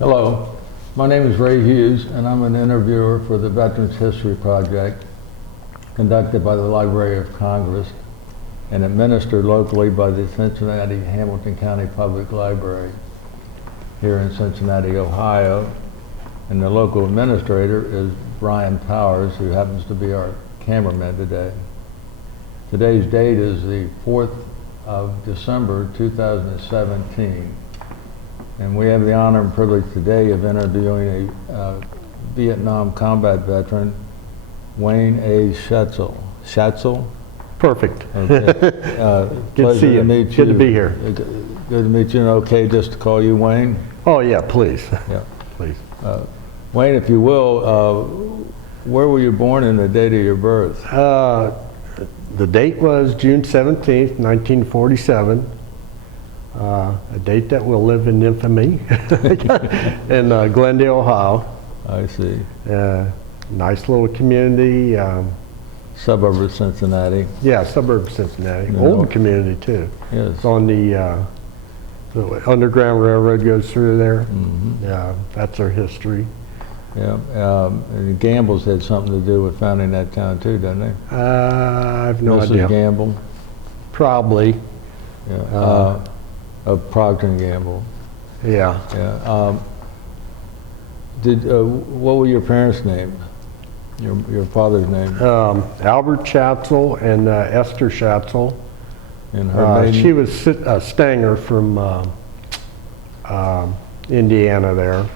Hello, my name is Ray Hughes and I'm an interviewer for the Veterans History Project conducted by the Library of Congress and administered locally by the Cincinnati-Hamilton County Public Library here in Cincinnati, Ohio. And the local administrator is Brian Powers, who happens to be our cameraman today. Today's date is the 4th of December 2017. And we have the honor and privilege today of interviewing a Vietnam combat veteran, Wayne A. Schatzle. Schatzle? Perfect. Okay. Good to see you. Meet Good to be here. Good to meet you. And okay, just to call you Wayne? Oh yeah, please. Yeah. Please. Wayne, if you will, where were you born and the date of your birth? The date was June 17th, 1947. A date that will live in infamy in Glendale, Ohio. I see. Nice little community. Suburb of Cincinnati. Yeah, suburb of Cincinnati. Yeah. Old community too. Yes. It's on the Underground Railroad goes through there. Mm-hmm. Yeah, that's our history. Yeah, and the Gambles had something to do with founding that town too, didn't they? I have no Mrs. idea. Gamble. Probably. Yeah. Of Procter and Gamble. Yeah. Yeah. What were your parents' names? Your father's name? Albert Schatzle and Esther Schatzle. And her maiden? She was a Stanger from Indiana there.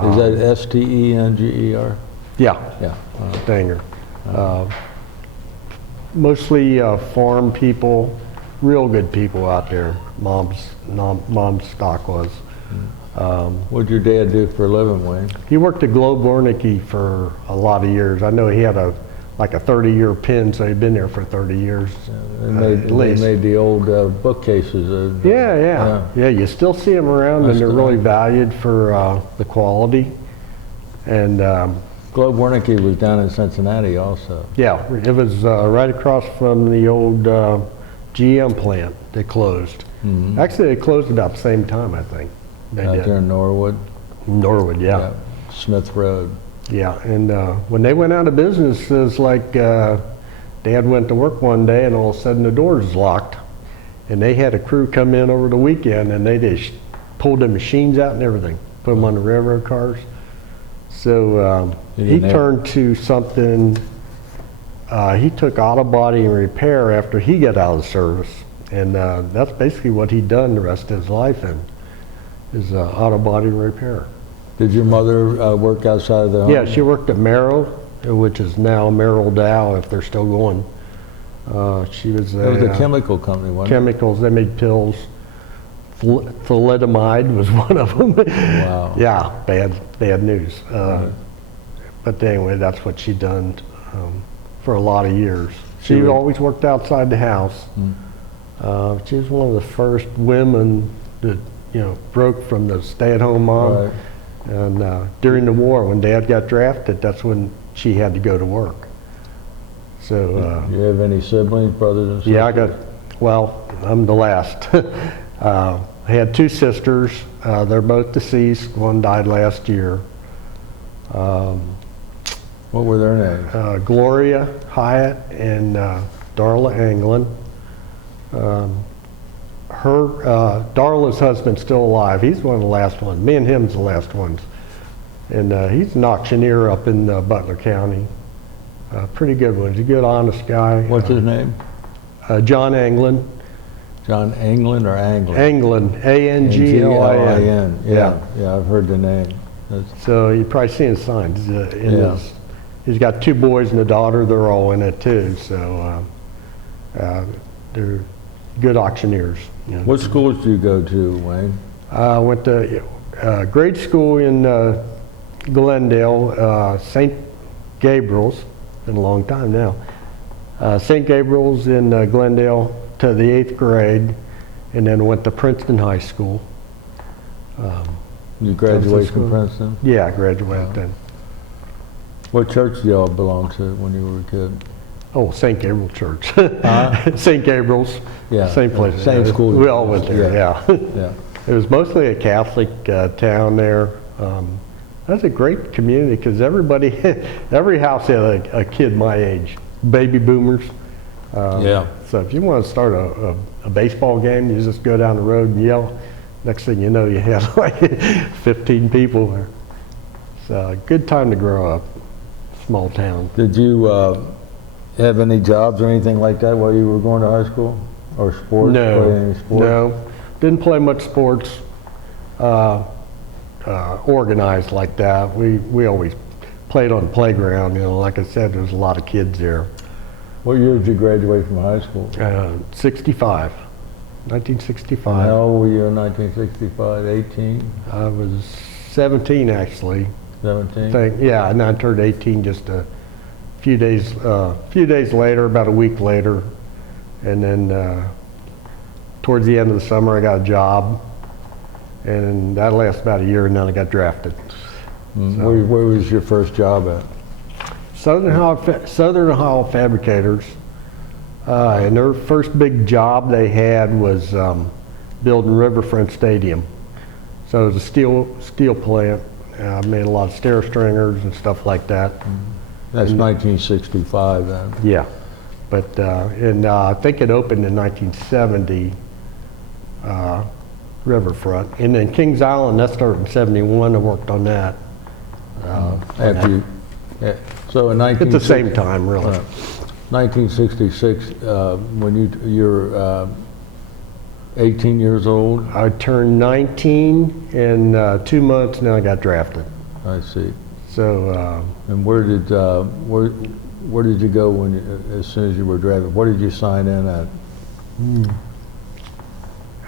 Is that S-T-E-N-G-E-R? Yeah. Yeah. Stanger. Mostly farm people, real good people out there. Mom's stock was. What did your dad do for a living, Wayne? He worked at Globe Wernicke for a lot of years. I know he had like a 30-year pin, so he'd been there for 30 years. They made the old bookcases. Yeah. You still see them around, and they're really valued for the quality. And Globe Wernicke was down in Cincinnati also. yeah, it was right across from the old GM plant that closed. Mm-hmm. Actually, they closed about the same time, I think. They Out did. there in Norwood. Norwood, yeah. Smith Road. Yeah, and when they went out of business, it was like Dad went to work one day and all of a sudden the doors was locked. And they had a crew come in over the weekend and they just pulled the machines out and everything, put them on the railroad cars. So he turned to something, he took auto body and repair after he got out of the service. And that's basically what he'd done the rest of his life in, is auto body repair. Did your mother work outside of the home? Yeah, she worked at Merrill, which is now Merrill Dow, if they're still going. She was It was a chemical company, wasn't chemicals. They made pills. Thalidomide was one of them. Wow. Yeah, bad news. But anyway, that's what she done for a lot of years. She always worked outside the house. She was one of the first women that broke from the stay-at-home mom. Right. And during the war, when Dad got drafted, that's when she had to go to work. So. You have any siblings, brothers and sisters? Yeah, I'm the last. I had two sisters. They're both deceased. One died last year. What were their names? Gloria Hyatt and Darla Anglin. Darla's husband's still alive. He's one of the last ones. Me and him's the last ones. And he's an auctioneer up in Butler County. Pretty good one. He's a good, honest guy. What's his name? John Anglin. John Anglin or Anglin? Anglin, A-N-G-L-I-N. Yeah, I've heard the name. So you've probably seen his signs. He's got two boys and a daughter. They're all in it too. So they're good auctioneers. What schools do you go to, Wayne? I went to grade school in Glendale, St. Gabriel's. Been a long time now. St. Gabriel's in Glendale to the 8th grade, and then went to Princeton High School. You graduated from Princeton? Yeah, I graduated then. What church did y'all belong to when you were a kid? Oh, St. Gabriel Church. St. Gabriel's. Yeah. Same place. Same school. We all went there, yeah. Yeah. It was mostly a Catholic town there. That's a great community because everybody, every house had a kid my age, baby boomers. Yeah. So if you want to start a baseball game, you just go down the road and yell. Next thing you know, you have like 15 people there. It's a good time to grow up, small town. Did you have any jobs or anything like that while you were going to high school? Or sports? No, Play any sports? no. Didn't play much sports organized like that. We always played on the playground. You know, like I said, there was a lot of kids there. What year did you graduate from high school? 65, 1965. How old were you in 1965? 18? I was 17 actually. 17? Yeah, and I turned 18 just a few days later, about a week later, and then towards the end of the summer I got a job, and that lasted about a year, and then I got drafted. So, Where was your first job at? Southern Ohio Fabricators, and their first big job they had was building Riverfront Stadium. So it was a steel plant. Made a lot of stair stringers and stuff like that. That's 1965 then. Yeah, but I think it opened in 1970, Riverfront, and then Kings Island that started in '71. I worked on that. So in At the same time, really. 1966, when you're 18 years old? I turned 19 in 2 months, and then I got drafted. I see. So. And where did you go as soon as you were drafted? What did you sign in at?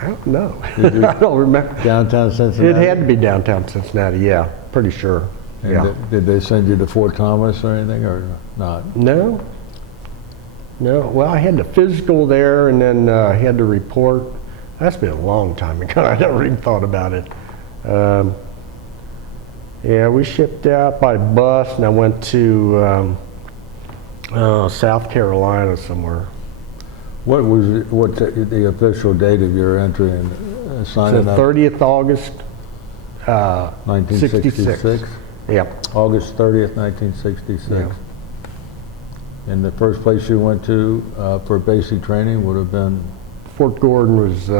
I don't know. I don't remember. Downtown Cincinnati? It had to be downtown Cincinnati, yeah, pretty sure. And yeah. Did they send you to Fort Thomas or anything, or not? No. Well, I had the physical there, and then I had to report. That's been a long time ago. I never even thought about it. Yeah, we shipped out by bus, and I went to South Carolina somewhere. What was the official date of your entry and signing So up? 30th August, 1966? 66. Yep. August 30th, 1966. Yeah. And the first place you went to for basic training would have been? Fort Gordon was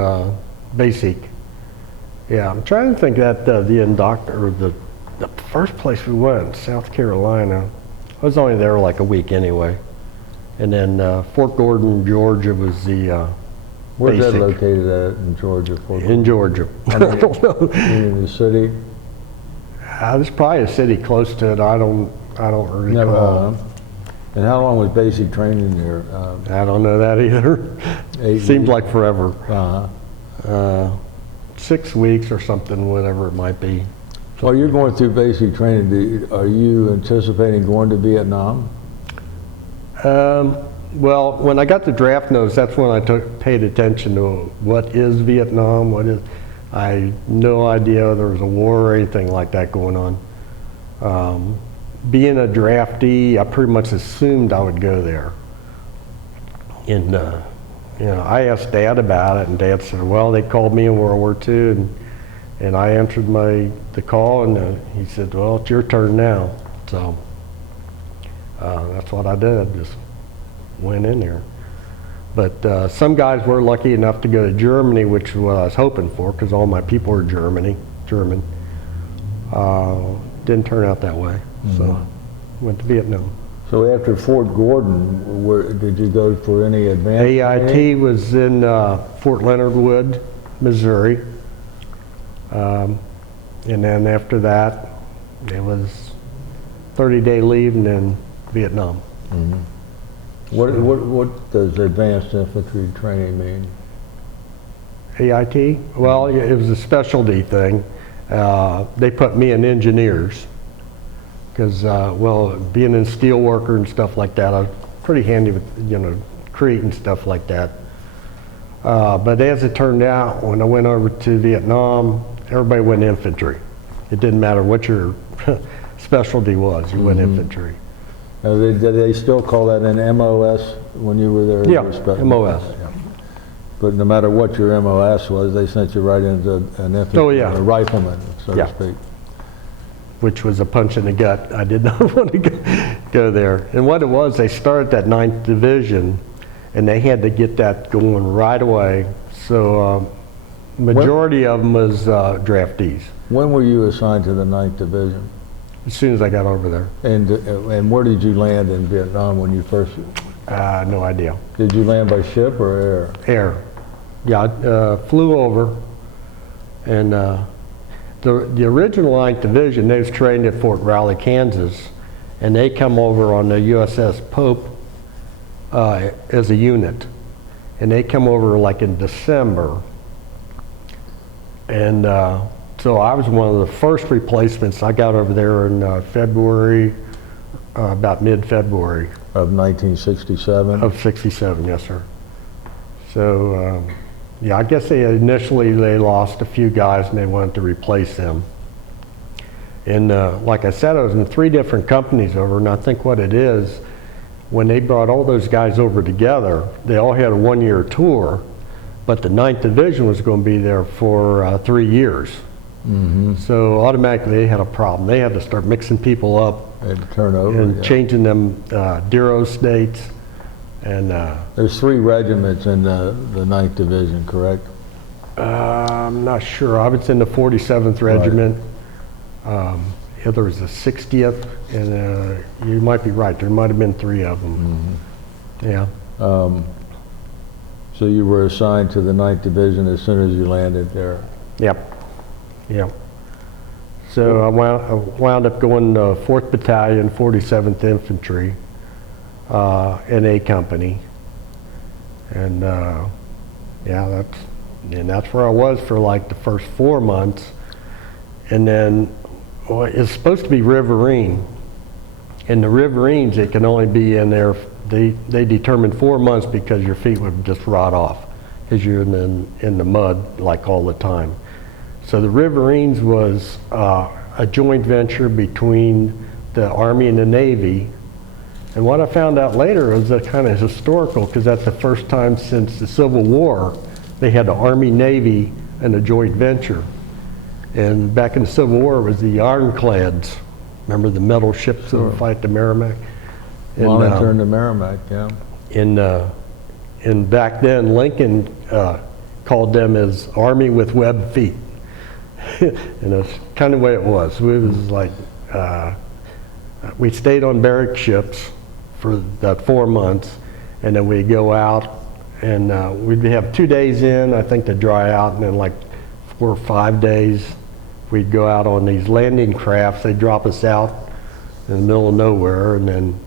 basic. Yeah, I'm trying to think that the first place we went, South Carolina. I was only there like a week anyway. And then Fort Gordon, Georgia was the Where's basic. that located at in Georgia? Fort In Gordon? Georgia. I don't know. In the city? There's probably a city close to it. I don't recall. Never. And how long was basic training there? I don't know that either. 8 Seems weeks? like forever. Uh-huh. 6 weeks or something, whatever it might be. While you're going through basic training, are you anticipating going to Vietnam? Well, when I got the draft notice, that's when I paid attention to what is Vietnam, I had no idea there was a war or anything like that going on. Being a draftee, I pretty much assumed I would go there. And I asked Dad about it, and Dad said, well, they called me in World War II, and I answered the call, and he said, well, it's your turn now. So that's what I did, just went in there. But some guys were lucky enough to go to Germany, which is what I was hoping for, because all my people are German. Didn't turn out that way, so went to Vietnam. So after Fort Gordon, did you go for any advanced AIT training? was in Fort Leonard Wood, Missouri. And then after that, it was 30-day leave and then Vietnam. Mm-hmm. What does advanced infantry training mean? AIT? Well, it was a specialty thing. They put me in engineers because, being a steel worker and stuff like that, I was pretty handy with, creating stuff like that. But as it turned out, when I went over to Vietnam, everybody went infantry. It didn't matter what your specialty was, you went infantry. Did they still call that an MOS when you were there? Yeah, MOS. But no matter what your MOS was, they sent you right into an infantry, Oh, yeah. a rifleman, so Yeah. to speak. Which was a punch in the gut. I did not want to go there. And what it was, they started that 9th Division, and they had to get that going right away. So majority of them was draftees, When were you assigned to the 9th Division? as soon as I got over there. And where did you land in Vietnam when you first, No idea. did you land by ship or air? Air. Yeah, I flew over, and the original 9th Division, they was trained at Fort Riley, Kansas, and they come over on the USS Pope as a unit. And they come over like in December. And so I was one of the first replacements. I got over there in February, about mid-February. Of 1967? Of 67, yes, sir. So, yeah, I guess initially they lost a few guys and they wanted to replace them. And like I said, I was in 3 different companies over, and I think what it is, when they brought all those guys over together, they all had a 1-year tour, but the 9th Division was going to be there for 3 years. Mm-hmm. So automatically they had a problem. They had to start mixing people up And turnover, and yeah. changing them Deros dates. And There's 3 regiments in the 9th Division, correct? I'm not sure. I was in the 47th Regiment. Yeah, there was the 60th, and you might be right. There might have been 3 of them. Mm-hmm. Yeah. So you were assigned to the 9th Division as soon as you landed there? Yep. Yep. So I wound up going to 4th Battalion, 47th Infantry, in A Company. And yeah, that's where I was for like the first 4 months. And then it's supposed to be Riverine. And the Riverines, it can only be in there, they determined 4 months because your feet would just rot off because you're in the mud like all the time. So the Riverines was a joint venture between the Army and the Navy. And what I found out later was that kind of historical, because that's the first time since the Civil War they had the Army, Navy, and a joint venture. And back in the Civil War it was the ironclads. Remember the metal ships that would fight the Merrimack? And, Monitor and the Merrimack, yeah. And back then Lincoln called them as Army with webbed feet. And that's kind of the way it was. It was like, we stayed on barrack ships for that 4 months, and then we'd go out, and we'd have 2 days in, I think, to dry out, and then like 4 or 5 days, we'd go out on these landing crafts. They'd drop us out in the middle of nowhere, and then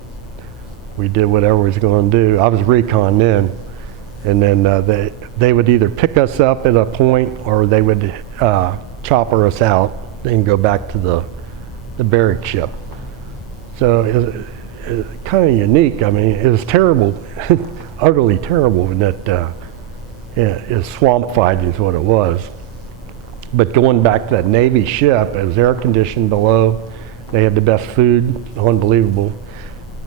we did whatever we was going to do. I was recon then, and then they would either pick us up at a point, or they would chopper us out and go back to the barrack ship. So it's kind of unique. I mean, it was terrible, utterly terrible in that it's swamp fighting is what it was. But going back to that Navy ship, it was air conditioned below. They had the best food, unbelievable.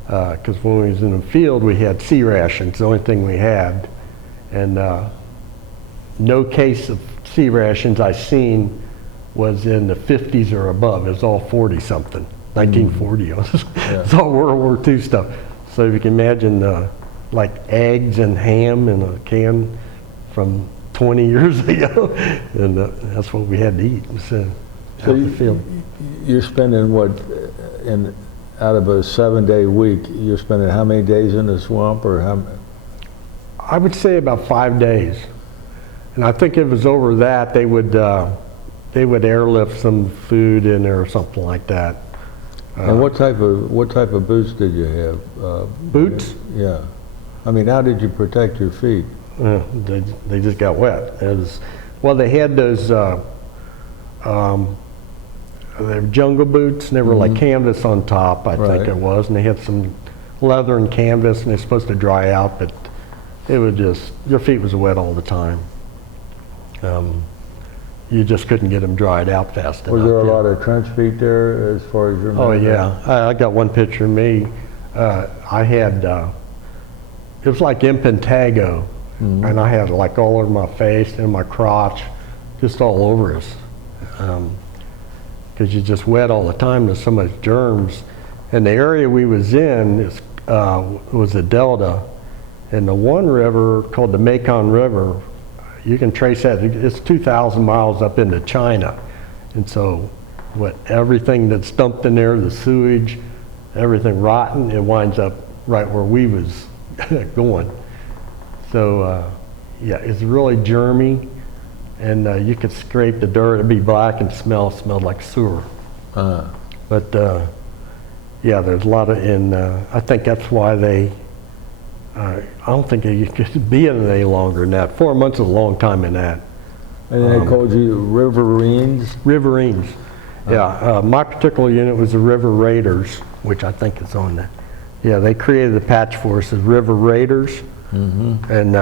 Because when we was in the field, we had sea rations, the only thing we had. And no case of sea rations I seen was in the 50s or above. It was all 40 something, 1940. It's all World War II stuff. So if you can imagine like eggs and ham in a can from 20 years ago, and that's what we had to eat. So you're spending what, out of a 7-day week, you're spending how many days in the swamp, or how? I would say about 5 days. And I think if it was over that, they would airlift some food in there or something like that. And what type of boots did you have? Boots? Yeah. I mean, how did you protect your feet? They just got wet. Well, they had those they were jungle boots, and they were like canvas on top, I think it was, and they had some leather and canvas, and they're supposed to dry out, but it was just, your feet was wet all the time. You just couldn't get them dried out fast enough. Was there a lot of trench feet there as far as your Oh yeah, I got one picture of me. I had, it was like Impantago, and I had like all over my face and my crotch, just all over us. Because you're just wet all the time, there's so much germs. And the area we was in was a delta, and the one river called the Mekong River, you can trace that, it's 2,000 miles up into China. And so everything that's dumped in there, the sewage, everything rotten, it winds up right where we was going. So yeah, it's really germy, and you could scrape the dirt, it'd be black and smelled like sewer. But yeah, there's a lot of, and I think that's why I don't think you could be in it any longer than that. 4 months is a long time in that. And they called you Riverines? Riverines. Yeah, my particular unit was the River Raiders, which I think is on that. Yeah, they created the patch for us as River Raiders, and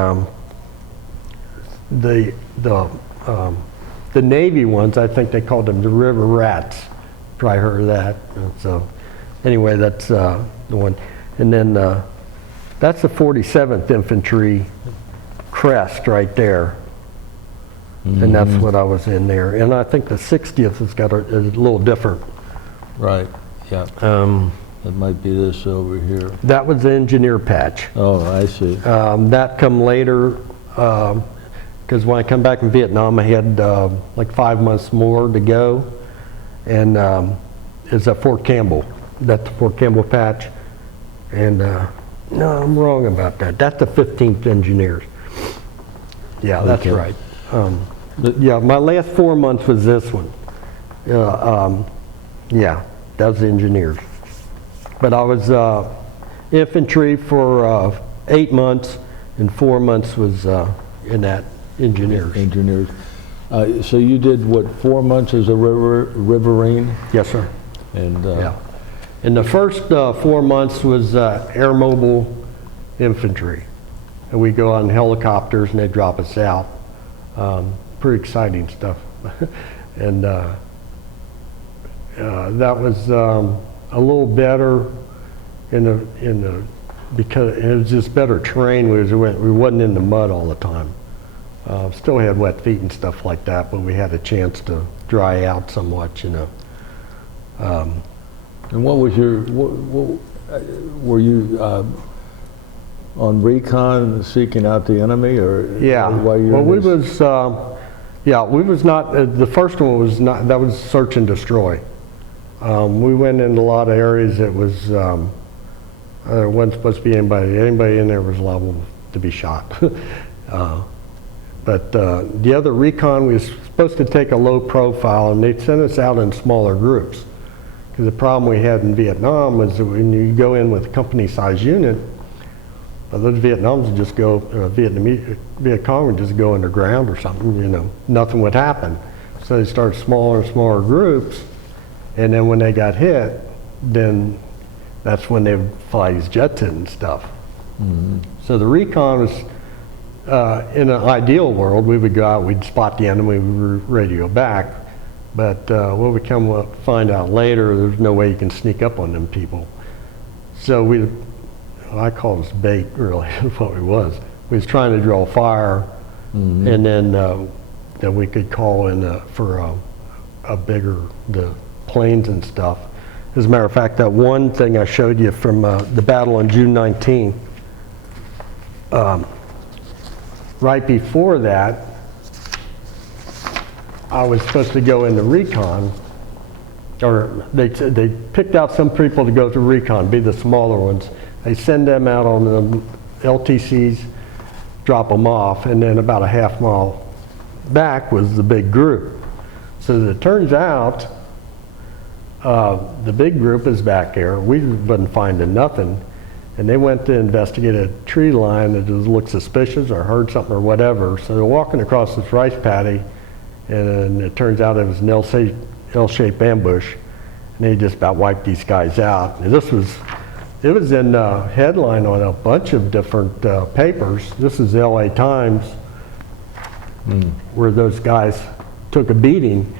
the Navy ones, I think they called them the River Rats. Probably heard of that. And so anyway, that's the one, and then that's the 47th Infantry crest right there. And that's what I was in there. And I think the 60th has got a little different. Right, yeah. That might be this over here. That was the engineer patch. Oh, I see. That come later, because when I come back from Vietnam, I had like 5 months more to go. And it's at Fort Campbell. That's the Fort Campbell patch. And no, I'm wrong about that. That's the 15th Engineers. Yeah, that's Okay. right. Yeah, my last 4 months was this one. Yeah, that was the Engineers. But I was infantry for 8 months, and 4 months was in that Engineers. Engineers. So you did what, 4 months as a Riverine? Yes, sir. And Yeah. And the first 4 months was air mobile infantry. And we go on helicopters and they drop us out. Pretty exciting stuff. And that was a little better because it was just better trained. We wasn't in the mud all the time. Still had wet feet and stuff like that, but we had a chance to dry out somewhat, you know. and what was your, were you on recon seeking out the enemy, or Yeah. while you were Well, in we this- was, yeah, we was not, the first one was not, that was search and destroy. We went in a lot of areas that was, there wasn't supposed to be anybody in there was liable to be shot. But the other recon, we was supposed to take a low profile, and they'd send us out in smaller groups. Because the problem we had in Vietnam was that when you go in with a company-sized unit, those Vietnams would just go, Viet Cong would just go underground or something, you know, nothing would happen. So they started smaller and smaller groups, and then when they got hit, then that's when they would fly these jets in and stuff. So the recon was, in an ideal world, we would go out, we'd spot the enemy, we would radio back. But what we come to find out later, there's no way you can sneak up on them people. So I call this bait, really, is what it was. We was trying to draw fire, and then we could call in for a bigger, the planes and stuff. As a matter of fact, that one thing I showed you from the battle on June 19th, right before that, I was supposed to go into recon, or they picked out some people to go to recon, be the smaller ones. They send them out on the LTCs, drop them off, and then about a half mile back was the big group. So it turns out the big group is back there. We wasn't finding nothing, and they went to investigate a tree line that just looked suspicious or heard something or whatever. So they're walking across this rice paddy, and it turns out it was an L-shaped ambush, and they just about wiped these guys out. And it was in headline on a bunch of different papers. This is the LA Times, where those guys took a beating.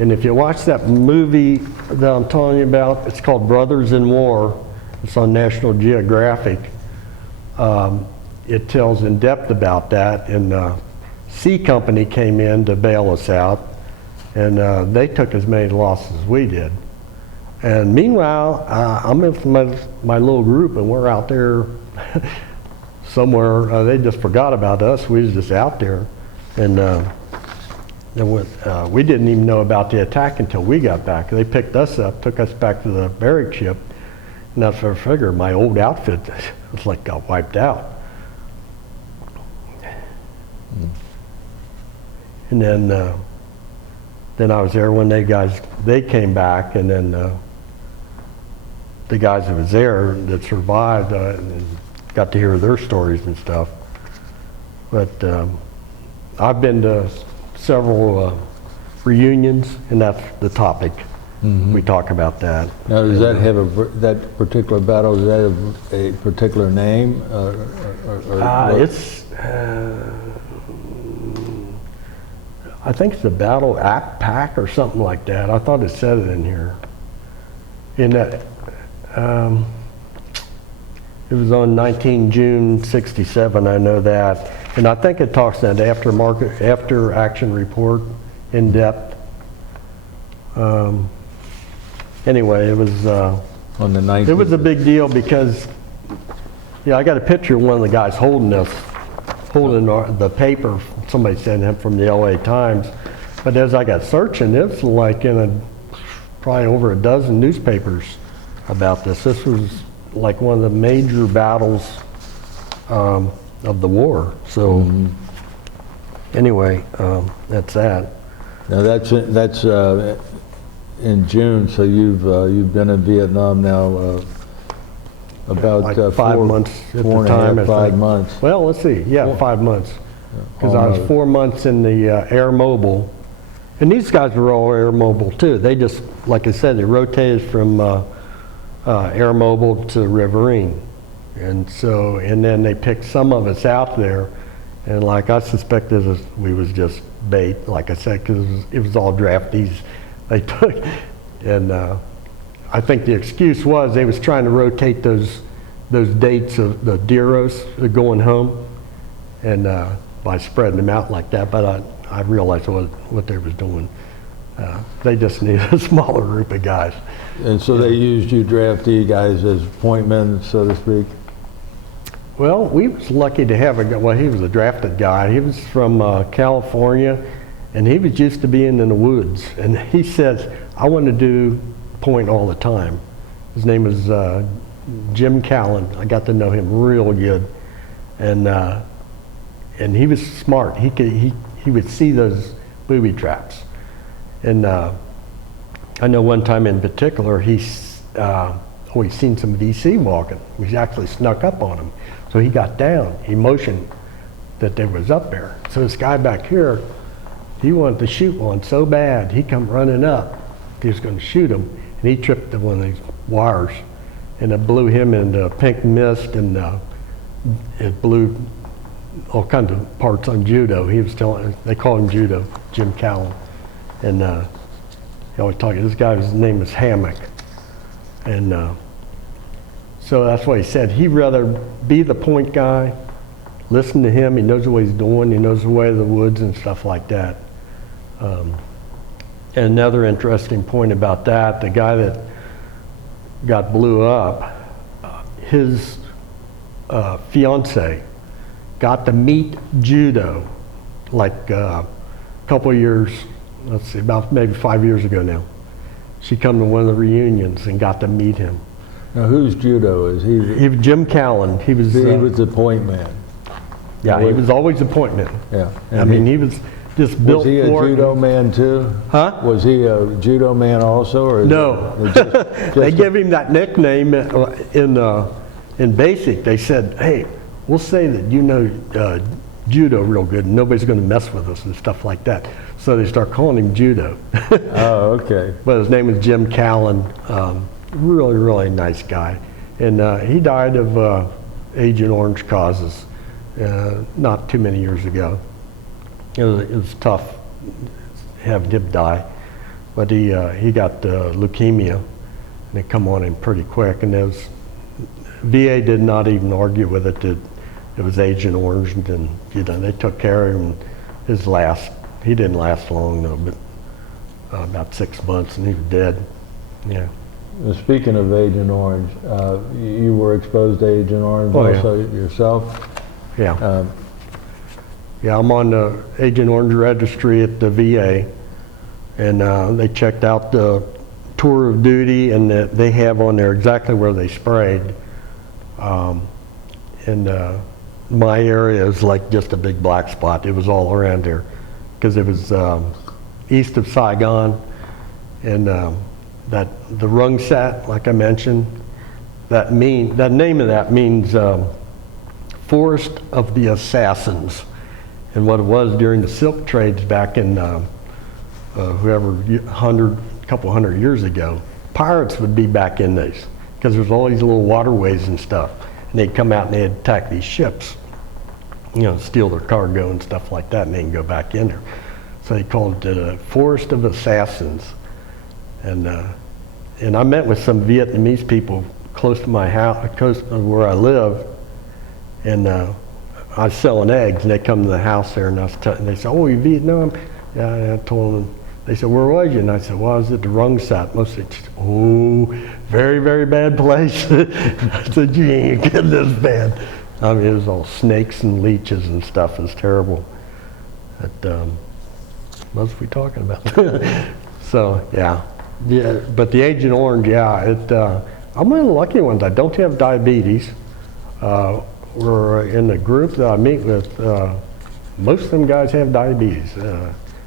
And if you watch that movie that I'm telling you about, it's called Brothers in War. It's on National Geographic. it tells in depth about that, and C Company came in to bail us out, and they took as many losses as we did. And meanwhile, I'm with my little group, and we're out there somewhere. They just forgot about us. We was just out there, and we didn't even know about the attack until we got back. They picked us up, took us back to the barrack ship, and that's where I figured my old outfit was like got wiped out. And then I was there when they came back, and then the guys that was there that survived and got to hear their stories and stuff. But I've been to several reunions, and that's the topic. We talk about that. Now, does that have that particular battle, does that have a particular name? I think it's the Battle Act Pack or something like that. I thought it said it in here. In that, it was on 19 June 67, I know that. And I think it talks that after action report in depth. Anyway, it was on the 19th. It was a big deal because, I got a picture of one of the guys holding the paper. Somebody sent him from the LA Times. But as I got searching, it's like in probably over a dozen newspapers about this. This was like one of the major battles of the war. So anyway, that's that. Now that's in June. So you've been in Vietnam now about like 5 months at the time. 5 months. Well, let's see. Yeah, 5 months. Because I was 4 months in the Air Mobile, and these guys were all Air Mobile too. They just, like I said, they rotated from Air Mobile to Riverine, and then they picked some of us out there, and like I suspected we was just bait, like I said, because it was all draftees they took, and I think the excuse was they was trying to rotate those dates of the Deros going home, and by spreading them out like that. But I realized what they was doing. They just needed a smaller group of guys. And so they used you draftee guys as point men, so to speak? Well, we was lucky to have he was a drafted guy. He was from California, and he was used to being in the woods. And he says, I want to do point all the time. His name was Jim Callan. I got to know him real good. And he was smart. He would see those booby traps. And I know one time in particular, he'd seen some VC walking. We actually snuck up on him. So he got down. He motioned that they was up there. So this guy back here, he wanted to shoot one so bad. He come running up. He was going to shoot him, and he tripped to one of these wires, and it blew him into pink mist, and it blew all kinds of parts on judo. He was they called him judo, Jim Callan. And he always talked, this guy's name was Hammock. And so that's what he said. He'd rather be the point guy, listen to him, he knows what he's doing, he knows the way of the woods and stuff like that. And another interesting point about that, the guy that got blew up, his fiance got to meet judo like a couple of years, let's see, about maybe 5 years ago now. She come to one of the reunions and got to meet him. Now, who's judo? Is he? He was Jim Callan. He was the point man. Yeah, he was always a point man. Yeah. I mean, he was just built for it. Was he a judo man too? Huh? Was he a judo man also? Or no. They give him that nickname in basic. They said, hey, we'll say that you know judo real good and nobody's going to mess with us and stuff like that. So they start calling him judo. Oh, okay. But his name is Jim Callan. Really, really nice guy. And he died of Agent Orange causes not too many years ago. It was tough having him die. But he got leukemia, and it come on him pretty quick. And VA did not even argue with it. it was Agent Orange, and then, you know, they took care of him. He didn't last long though, but about 6 months and he was dead. Yeah. Speaking of Agent Orange, you were exposed to Agent Orange also yourself? Yeah. Yeah, I'm on the Agent Orange registry at the VA, and they checked out the tour of duty, and they have on there exactly where they sprayed. And my area is like just a big black spot. It was all around there because it was east of Saigon, and that the Rungsat, like I mentioned, that name of that means Forest of the Assassins. And what it was during the silk trades back in couple hundred years ago, pirates would be back in these because there's all these little waterways and stuff, and they'd come out and they'd attack these ships, you know, steal their cargo and stuff like that, and they can go back in there. So they called it the Forest of Assassins. And I met with some Vietnamese people close to my house, close to where I live, and I was selling eggs, and they come to the house there, and they said, "Oh, you Vietnam?" Yeah, and I told them. They said, "Where was you?" And I said, "Well, I was at the Rungsat." Most of them, "Oh, very, very bad place." I said, "You ain't getting this bad." I mean, it was all snakes and leeches and stuff. It was terrible. But, what was we talking about? So, yeah. But the Agent Orange, yeah, I'm one of the lucky ones. I don't have diabetes. We're in the group that I meet with, most of them guys have diabetes,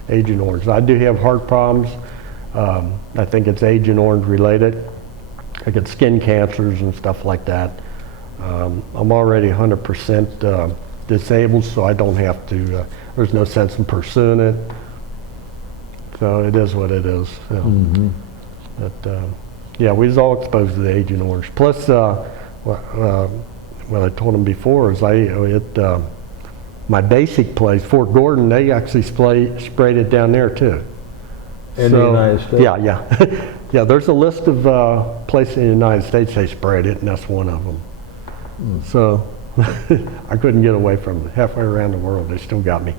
Agent Orange. I do have heart problems. I think it's Agent Orange related. I get skin cancers and stuff like that. I'm already 100% disabled, so I don't have to, there's no sense in pursuing it. So it is what it is. So. Mm-hmm. But yeah, we was all exposed to the Agent Orange. Plus, what I told him before is my basic place, Fort Gordon, they actually sprayed it down there too. In the United States? Yeah, yeah. Yeah, there's a list of places in the United States they sprayed it, and that's one of them. So I couldn't get away from it. Halfway around the world, they still got me.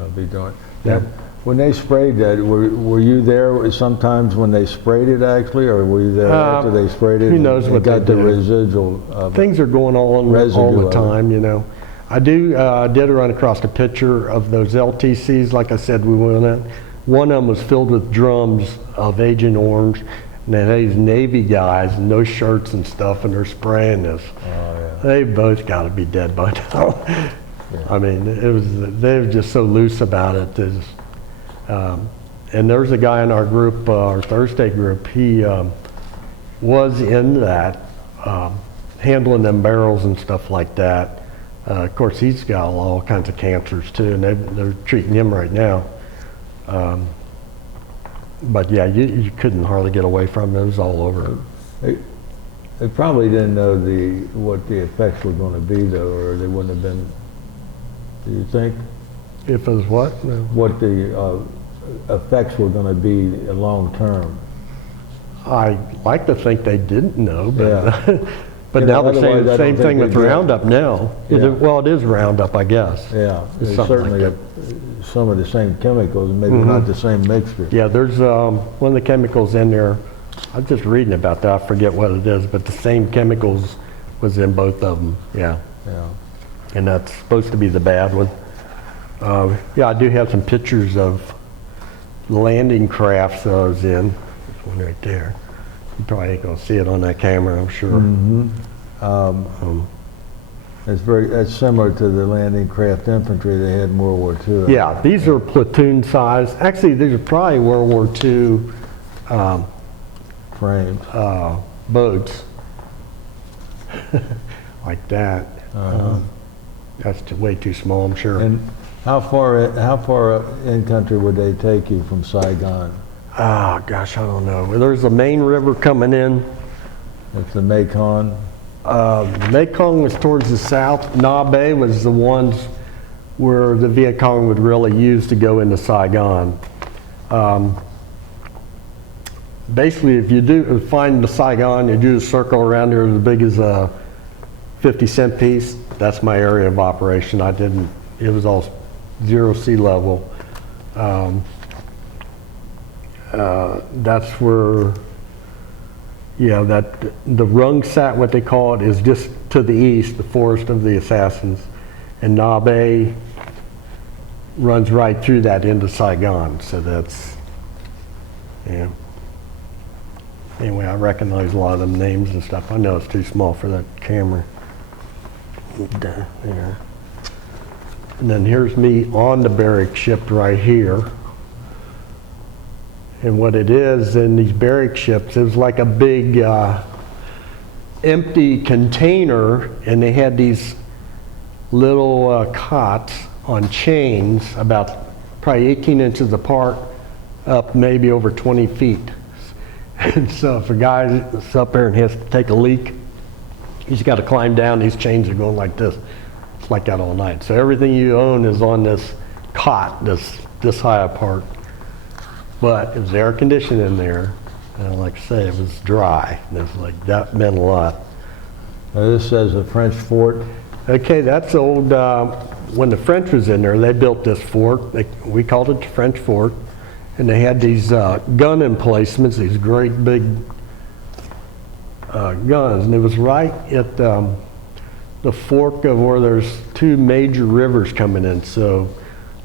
I'll be darned. Yeah. When they sprayed that, were you there sometimes when they sprayed it actually, or were you there after they sprayed it? Who knows what got they the do. Residual? Things are going on all the time, you know. I did run across a picture of those LTCs, like I said, we went in. One of them was filled with drums of Agent Orange, and they had these Navy guys, no shirts and stuff, and they're spraying this. Oh, yeah. They both got to be dead by now. Yeah. I mean, they were just so loose about it. And there's a guy in our group, our Thursday group, he was in that, handling them barrels and stuff like that. Of course, he's got all kinds of cancers too, and they're treating him right now. But yeah, you couldn't hardly get away from it. It was all over. They probably didn't know what the effects were going to be, though, or they wouldn't have been. Do you think? If it was what? No. What the effects were going to be long term? I like to think they didn't know, but Yeah. but You now know, they're saying the otherwise I same don't thing think with they did. Roundup now. Yeah. Well, it is Roundup, I guess. Yeah, It's they something certainly like have some of the same chemicals, maybe not the same mixture. Yeah, there's one of the chemicals in there. I was just reading about that. I forget what it is, but the same chemicals was in both of them. Yeah, Yeah. and that's supposed to be the bad one. Yeah, I do have some pictures of landing crafts that I was in. There's one right there. You probably ain't gonna see it on that camera, I'm sure. That's similar to the landing craft infantry they had in World War II. Yeah, these are platoon size. Actually, these are probably World War II Frames. boats. Like that. That's way too small, I'm sure. And how far in country would they take you from Saigon? Ah, gosh, I don't know. Well, there's a main river coming in. It's the Mekong. Mekong was towards the south. Na Bay was the ones where the Viet Cong would really use to go into Saigon. Basically, if you do find the Saigon, you do a circle around there as big as 50-cent piece, that's my area of operation. It was all zero sea level. That's where, yeah, the Rungsat, what they call it, is just to the east, the Forest of the Assassins. And Nabe runs right through that into Saigon. So that's, yeah. Anyway, I recognize a lot of them names and stuff. I know it's too small for that camera. There. And then here's me on the barrack ship right here. And what it is in these barrack ships, it was like a big empty container, and they had these little cots on chains about probably 18 inches apart, up maybe over 20 feet. And so if a guy's up there and has to take a leak, he's got to climb down. These chains are going like this. It's like that all night. So everything you own is on this cot, this high apart. But it was air conditioned in there. And like I say, it was dry. And it's like, that meant a lot. Now this says a French fort. Okay, that's old. When the French was in there, they built this fort. We called it the French fort. And they had these gun emplacements, these great big guns. And it was right at the fork of where there's two major rivers coming in. So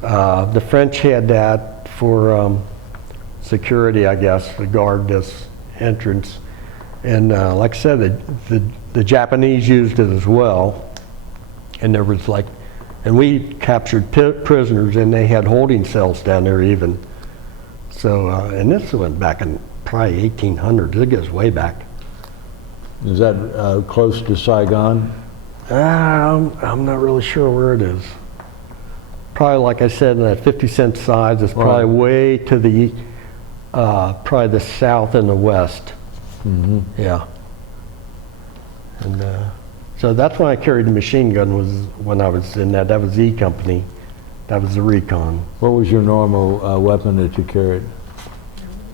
the French had that for security, I guess, to guard this entrance. And like I said, the Japanese used it as well. And there was like, and we captured prisoners, and they had holding cells down there even. So, and this went back in probably 1800s. It goes way back. Is that close to Saigon? I'm not really sure where it is. Probably, like I said, in that 50-cent size, it's probably way to the, probably the south and the west. Mm-hmm. Yeah. And so that's when I carried the machine gun, was when I was in that. That was E Company. That was the Recon. What was your normal weapon that you carried?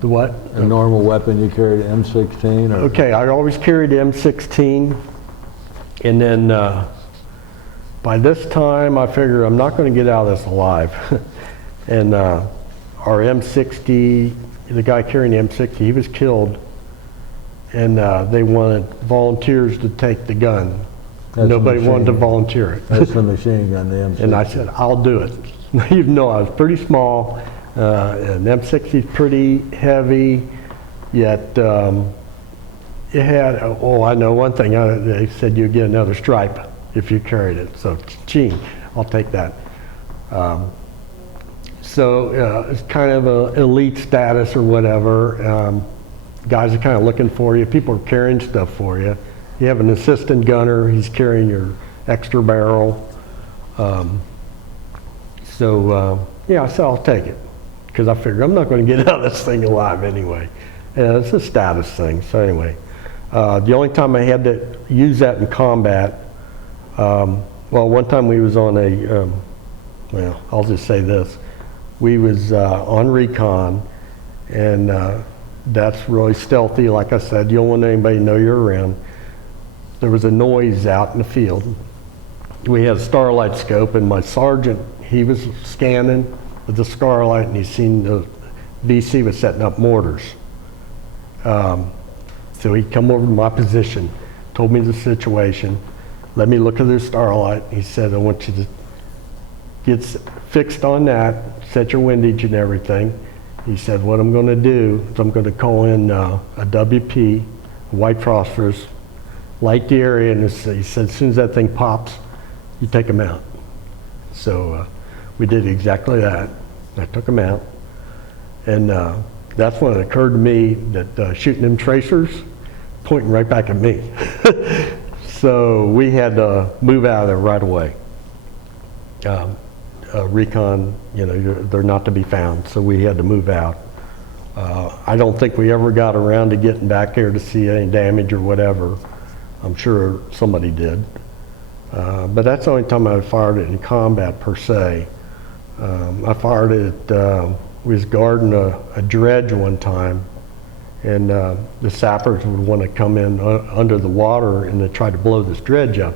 The what? A normal weapon you carried, M16? Or? Okay, I always carried M16. And then by this time, I figured I'm not going to get out of this alive. And our M60, the guy carrying the M60, he was killed. And they wanted volunteers to take the gun. That's Nobody wanted to volunteer it. That's the machine gun, the M60. And I said, I'll do it. Even though I was pretty small, and M60 is pretty heavy, yet it had, oh, I know one thing, they said you'd get another stripe if you carried it. So, gee, I'll take that. So it's kind of an elite status or whatever. Guys are kind of looking for you. People are carrying stuff for you. You have an assistant gunner, he's carrying your extra barrel. Yeah, I said I'll take it, because I figured I'm not going to get out of this thing alive anyway. And it's a status thing. So anyway, the only time I had to use that in combat, well, one time we was on a, well, I'll just say this. We was on recon, and that's really stealthy. Like I said, you don't want anybody to know you're around. There was a noise out in the field. We had a starlight scope, and my sergeant, he was scanning with the starlight, and he seen the VC was setting up mortars. So he come over to my position, told me the situation, let me look at the starlight. He said, I want you to get fixed on that, set your windage and everything. He said, what I'm going to do is I'm going to call in a WP, white phosphorus, light the area, and he said, as soon as that thing pops, you take them out. So we did exactly that. I took them out, and that's when it occurred to me that shooting them tracers, pointing right back at me. So we had to move out of there right away. Recon, you know, they're not to be found, so we had to move out. I don't think we ever got around to getting back there to see any damage or whatever. I'm sure somebody did. But that's the only time I fired it in combat per se. I fired it, we was guarding a dredge one time, and the sappers would want to come in under the water and they try to blow this dredge up.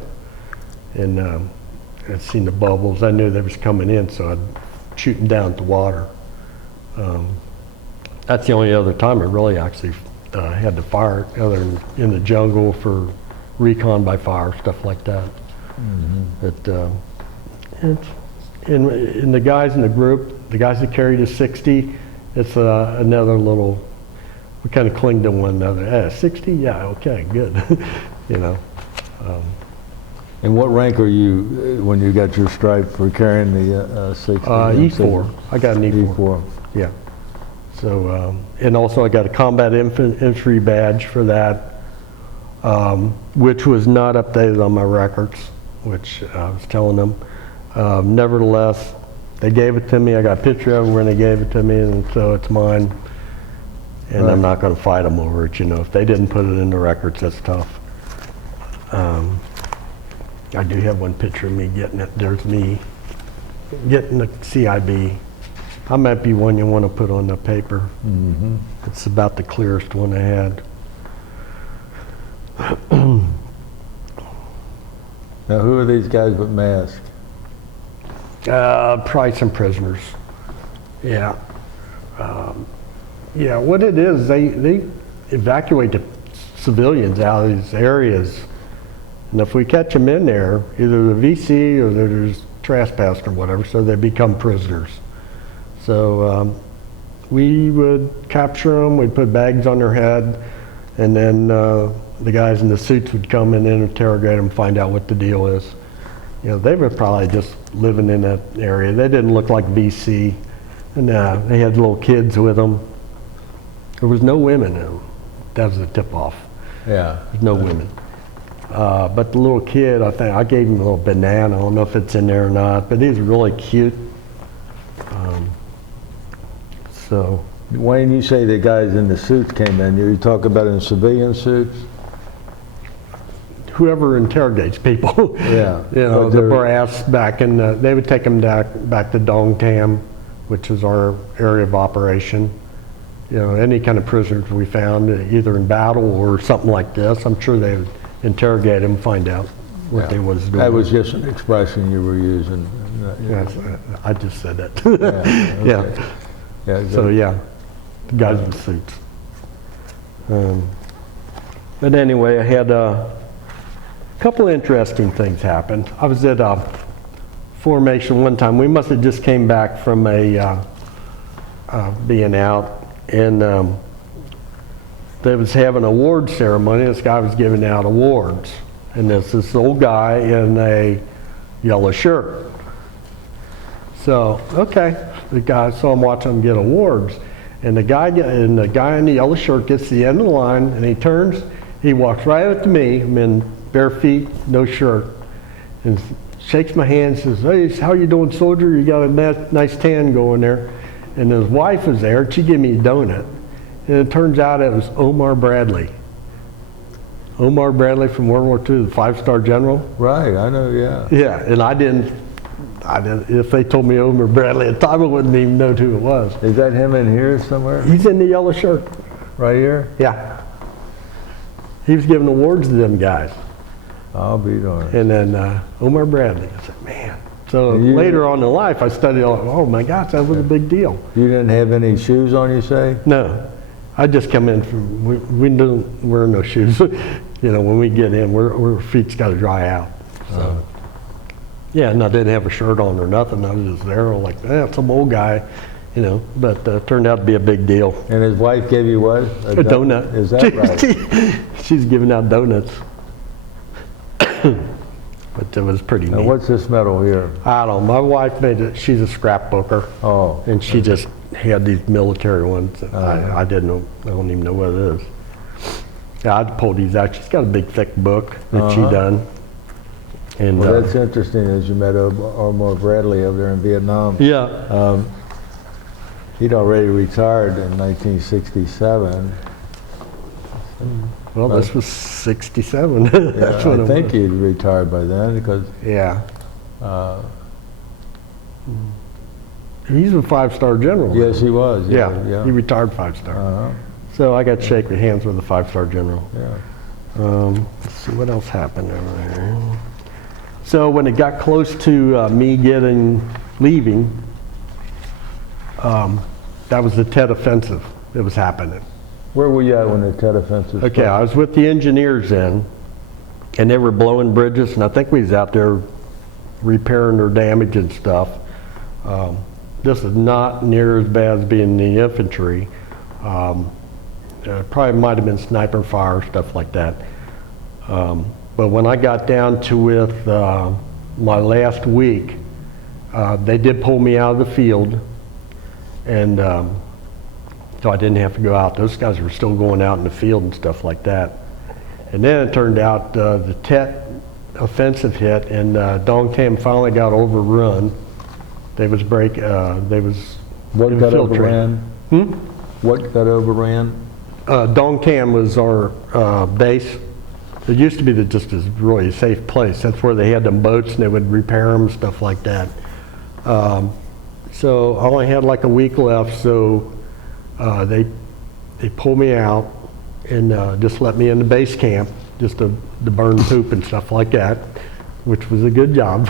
and I'd seen the bubbles. I knew they was coming in, so I'd shoot them down at the water. That's the only other time I really actually had to fire, other than in the jungle for recon by fire, stuff like that. But and the guys in the group, the guys that carried a 60, it's another little, we kind of cling to one another. 60? Yeah, okay, good. You know. And what rank are you when you got your stripe for carrying the 60? E4. I got an E4. E4. Yeah. So, and also I got a combat infantry badge for that, which was not updated on my records, which I was telling them. Nevertheless, they gave it to me. I got a picture of it when they gave it to me, and so it's mine. And Right. I'm not going to fight them over it. You know, if they didn't put it in the records, that's tough. I do have one picture of me getting it. There's me getting the CIB. I might be one you want to put on the paper. It's about the clearest one I had. Now, who are these guys with masks? Probably some prisoners. Yeah. Yeah, what it is, they evacuate the civilians out of these areas. And if we catch them in there, either the VC or there's trespassed or whatever, so they become prisoners. So we would capture them, we'd put bags on their head, and then the guys in the suits would come in and interrogate them, find out what the deal is. You know, they were probably just living in that area. They didn't look like VC, and they had little kids with them. There was no women in them. That was the tip-off. Yeah. There's no women. But the little kid, I think I gave him a little banana. I don't know if it's in there or not, but he's really cute. So, Wayne, you say the guys in the suits came in. You talk about in civilian suits? whoever interrogates people, Yeah. you know, But the they're- brass back in the, they would take them back to Dongtam, which is our area of operation. You know, any kind of prisoners we found, either in battle or something like this, I'm sure they would interrogate them, find out what they was doing. That was just an expression you were using. Yes, I just said that. Yeah, okay. Yeah. Yeah, So yeah, the guys in suits. But anyway, I had a couple of interesting things happen. I was at a formation one time. We must have just came back from a being out, and they was having an award ceremony. This guy was giving out awards, and there's this old guy in a yellow shirt. So okay, so I'm watching him get awards, and the guy in the yellow shirt gets to the end of the line, and he turns, he walks right up to me. I'm in bare feet, no shirt, and shakes my hand, says, "Hey, how you doing, soldier? You got a nice tan going there." And his wife was there. She gave me a donut, and it turns out it was Omar Bradley. Omar Bradley from World War II, the 5-star general. Right, I know, yeah. Yeah, and I didn't. If they told me Omar Bradley at the time, I wouldn't even know who it was. Is that him in here somewhere? He's in the yellow shirt. Right here? Yeah. He was giving awards to them guys. I'll be darned. And then Omar Bradley. I said, man. So later on in life, I studied, oh my gosh, that was a big deal. You didn't have any shoes on, you say? No. I just come in from, we don't wear no shoes. You know, when we get in, our feet's got to dry out. So. Yeah, and I didn't have a shirt on or nothing. I was just there like, some old guy, you know, but turned out to be a big deal. And his wife gave you what? A donut. Is that right? She's giving out donuts. But it was pretty Now, neat. what's this medal here? I don't know. My wife made it. She's a scrapbooker. Oh. And she just had these military ones. I didn't know. I don't even know what it is. Yeah, I pulled these out. She's got a big, thick book that she done. And Well, that's interesting, as you met Omar Bradley over there in Vietnam. yeah. He'd already retired in 1967. Well, this was 67. Yeah, That's what I it think was. he'd retired by then because Yeah. uh, He's a 5-star general. yes, he was. Yeah. Yeah. He retired 5-star. Uh-huh. So I got to shake hands with a 5-star general. Yeah. Let's see what else happened over there. So when it got close to me leaving, that was the Tet Offensive that was happening. Where were you at when the Tet Offensive Okay, I was with the engineers then, and they were blowing bridges, and I think we was out there repairing or damaging stuff. This is not near as bad as being in the infantry. Probably might have been sniper fire, stuff like that. But when I got down to with my last week, they did pull me out of the field, and so I didn't have to go out. Those guys were still going out in the field and stuff like that. And then it turned out the Tet Offensive hit, and Dong Tam finally got overrun. They was What got overran? What got overran? Dong Tam was our base. It used to be just a really safe place. That's where they had them boats, and they would repair them, stuff like that. So I only had like a week left, so they pulled me out and just let me in the base camp, just to burn poop and stuff like that, which was a good job.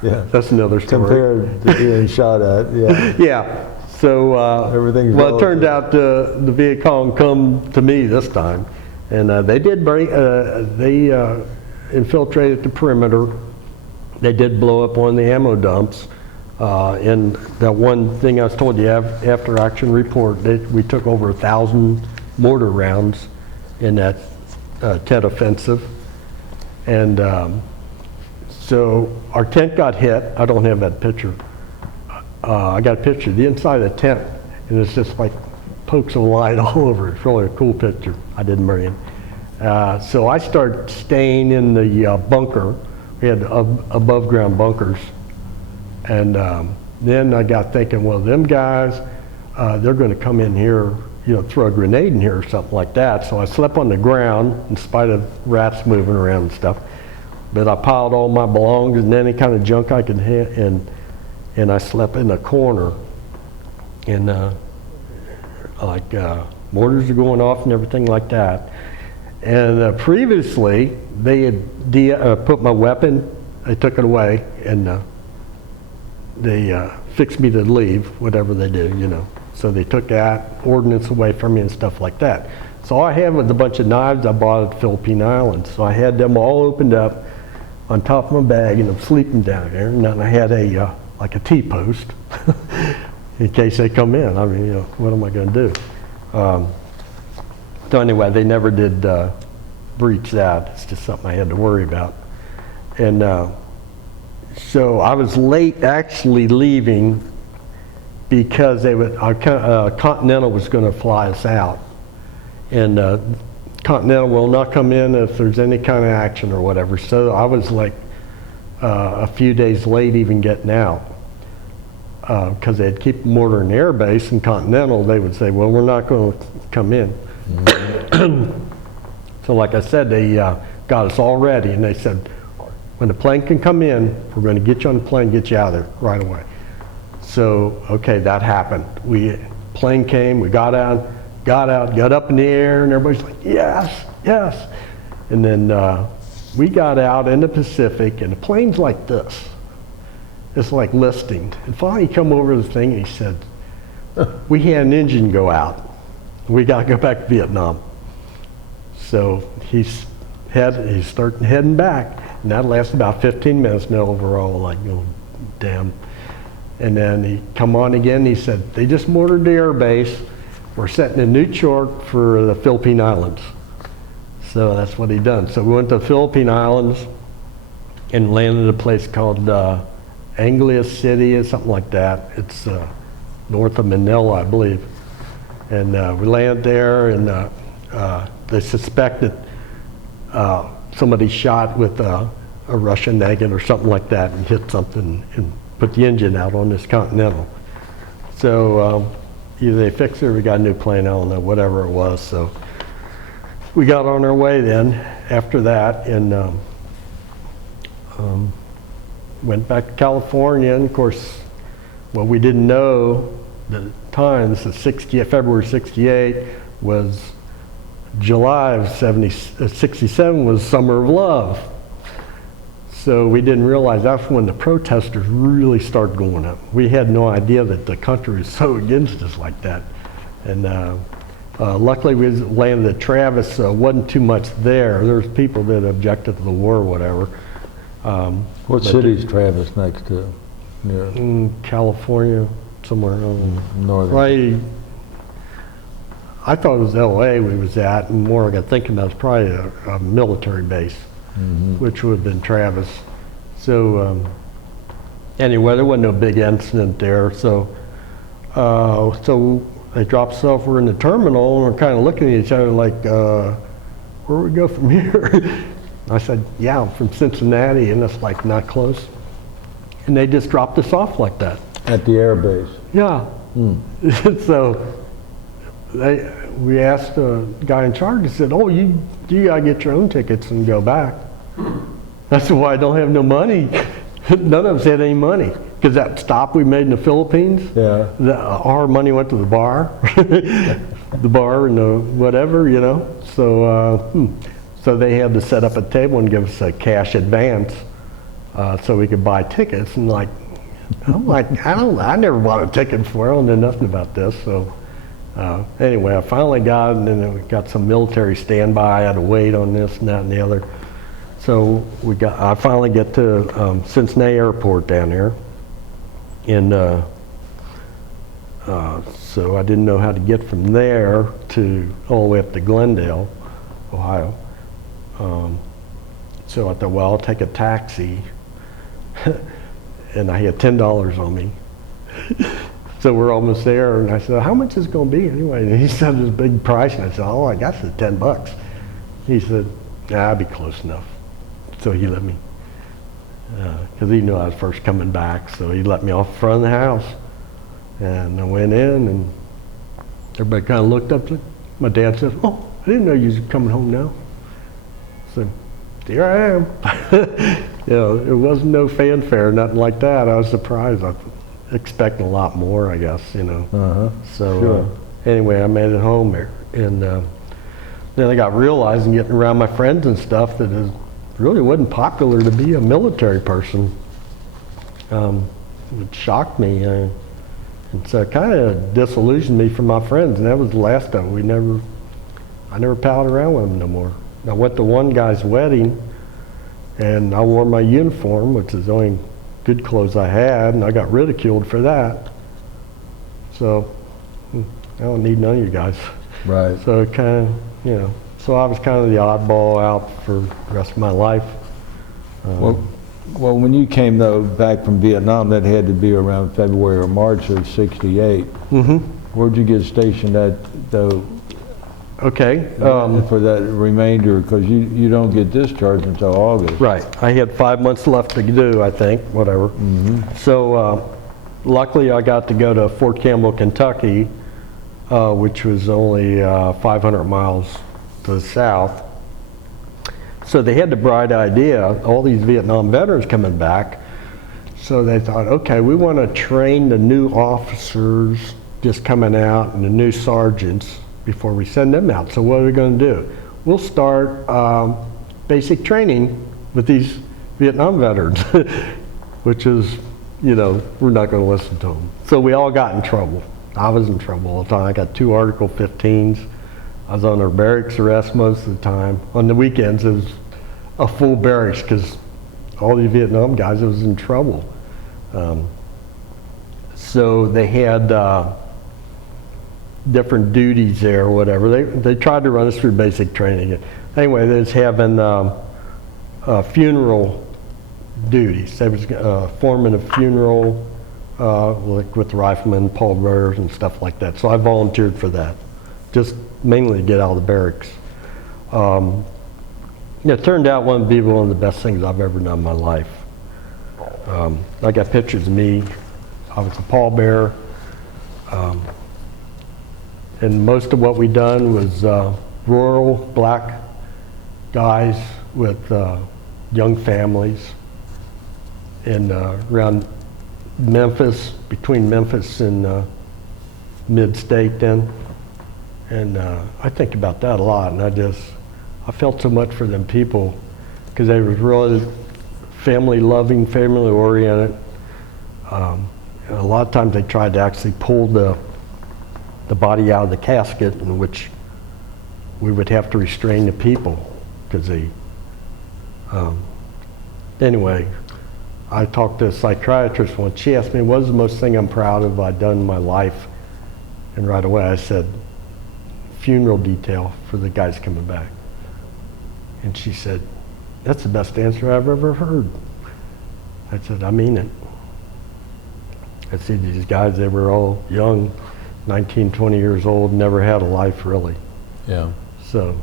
Yeah, that's another story. Compared to being shot at, yeah. Yeah. So everything's well, it turned out the Viet Cong come to me this time, and they did bring. They infiltrated the perimeter. They did blow up one of the ammo dumps. And that one thing I was told you after action report, we took over 1,000 mortar rounds in that Tet Offensive, and so our tent got hit. I don't have that picture. I got a picture of the inside of the tent, and it's just like pokes of light all over. It's really a cool picture. I didn't bring it. So I started staying in the bunker. We had above ground bunkers. And then I got thinking, well, them guys, they're going to come in here, throw a grenade in here or something like that. So I slept on the ground in spite of rats moving around and stuff. But I piled all my belongings and any kind of junk I could hit, and I slept in a corner. And mortars are going off and everything like that. And previously, they had put my weapon, they took it away, and they fixed me to leave, whatever they do, So they took that ordnance away from me and stuff like that. So all I had was a bunch of knives I bought at the Philippine Islands. So I had them all opened up on top of my bag, and I'm sleeping down there. And then I had like a T-post in case they come in. I mean, what am I going to do? So anyway, they never did breach that. It's just something I had to worry about. And so I was late actually leaving because Continental was going to fly us out. And Continental will not come in if there's any kind of action or whatever. So I was like a few days late even getting out. Because they'd keep mortar in the air base, and Continental, they would say, well, we're not going to come in. Mm-hmm. So like I said, they got us all ready, and they said, when the plane can come in, we're going to get you on the plane, get you out of there right away. So, okay, that happened. Plane came, we got out, got up in the air, and everybody's like, yes, yes. And then we got out in the Pacific, and the plane's like this. It's like listing. And finally he come over the thing and he said, we had an engine go out. We got to go back to Vietnam. So he started heading back. And that lasted about 15 minutes. And overall, like, damn. And then he come on again and he said, they just mortared the air base. We're setting a new chart for the Philippine Islands. So that's what he done. So we went to the Philippine Islands and landed at a place called Anglia City or something like that. It's north of Manila, I believe. And we landed there, and they suspected somebody shot with a Russian nugget or something like that and hit something and put the engine out on this Continental. So either they fixed it or we got a new plane, I don't know, whatever it was. So we got on our way then after that, and went back to California. And of course, what we didn't know at the time, this is February 68, was July of 67 was Summer of Love. So we didn't realize that's when the protesters really started going up. We had no idea that the country was so against us like that. And luckily we landed at Travis, so wasn't too much there. There's people that objected to the war or whatever. What city's Travis next to? Yeah. California, somewhere. Northern. Right. I thought it was L.A. we was at, and more I got thinking about it's probably a military base, which would have been Travis. So anyway, there wasn't no big incident there. So so they dropped us off. We're in the terminal, and we're kind of looking at each other like, where do we go from here? I said, yeah, I'm from Cincinnati, and it's like not close. And they just dropped us off like that. At the air base? Yeah. So we asked the guy in charge, he said, oh, you got to get your own tickets and go back. I said, well, I don't have no money. None of us had any money. Because that stop we made in the Philippines, our money went to the bar, the bar and the whatever, you know. So, so they had to set up a table and give us a cash advance so we could buy tickets. And I'm like, I never bought a ticket before. I don't know nothing about this. So anyway, I finally got it, and then we got some military standby. I had to wait on this and that and the other. So I finally get to Cincinnati Airport down there. And so I didn't know how to get from there to all the way up to Glendale, Ohio. So I thought, well, I'll take a taxi. And I had $10 on me. So we're almost there, and I said, how much is it going to be anyway? And he said this big price, and I said, all I got is $10. He said, nah, I'd be close enough. So he let me, because he knew I was first coming back, so he let me off in front of the house. And I went in, and everybody kind of looked up. My dad said, oh, I didn't know you was coming home now. So here I am. You know, it wasn't no fanfare, nothing like that. I was surprised. I was expecting a lot more, I guess, you know. So sure. Anyway, I made it home there. And then I got realizing, getting around my friends and stuff, that it really wasn't popular to be a military person. It shocked me. And so it kind of disillusioned me from my friends, and that was the last of it. I never palled around with them no more. I went to one guy's wedding, and I wore my uniform, which is the only good clothes I had, and I got ridiculed for that. So I don't need none of you guys. Right. So it kind of, you know, so I was kind of the oddball out for the rest of my life. Well, when you came, though, back from Vietnam, that had to be around February or March of '68. Where'd you get stationed at, though? Okay. For that remainder, because you don't get discharged until August. Right. I had 5 months left to do, I think, whatever. So luckily I got to go to Fort Campbell, Kentucky, which was only 500 miles to the south. So they had the bright idea, all these Vietnam veterans coming back, so they thought, okay, we want to train the new officers just coming out and the new sergeants before we send them out. So what are we going to do? We'll start basic training with these Vietnam veterans, which is, you know, we're not going to listen to them. So we all got in trouble. I was in trouble all the time. I got 2 Article 15s. I was under barracks arrest most of the time. On the weekends, it was a full barracks because all the Vietnam guys was in trouble. So they had different duties there or whatever. They tried to run us through basic training. Anyway, they was having funeral duties. They was forming a funeral like with the riflemen, pallbearers, and stuff like that. So I volunteered for that, just mainly to get out of the barracks. It turned out one to be one of the best things I've ever done in my life. I got pictures of me. I was a pallbearer. And most of what we done was rural black guys with young families and around Memphis, between Memphis and mid-state then. And I think about that a lot, and I felt so much for them people, because they were really family-loving, family-oriented. A lot of times they tried to actually pull the body out of the casket, in which we would have to restrain the people, because they, anyway, I talked to a psychiatrist once. She asked me, what's the most thing I'm proud of I've done in my life? And right away I said, funeral detail for the guys coming back. And she said, that's the best answer I've ever heard. I said, I mean it. I said, these guys, they were all young, 19, 20 years old, never had a life really. Yeah. So,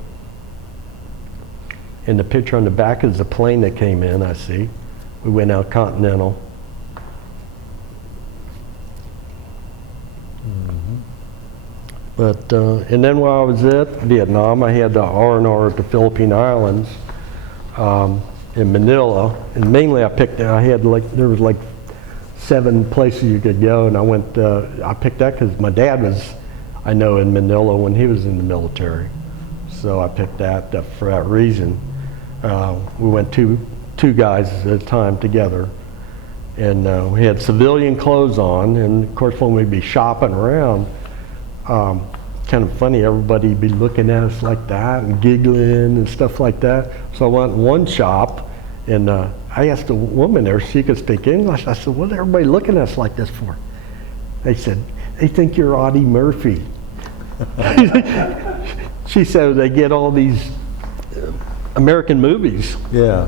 and the picture on the back is the plane that came in, I see. We went out Continental. But, and then while I was at Vietnam, I had the R&R at the Philippine Islands in Manila. And mainly there was like 7 places you could go, and I picked that because my dad was, I know, in Manila when he was in the military. So I picked that for that reason. We went two guys at a time together, and we had civilian clothes on, and of course when we'd be shopping around, kind of funny, everybody'd be looking at us like that and giggling and stuff like that. So I went in one shop, and I asked a woman there if she could speak English. I said, what's everybody looking at us like this for? They said, they think you're Audie Murphy. She said they get all these American movies, Yeah.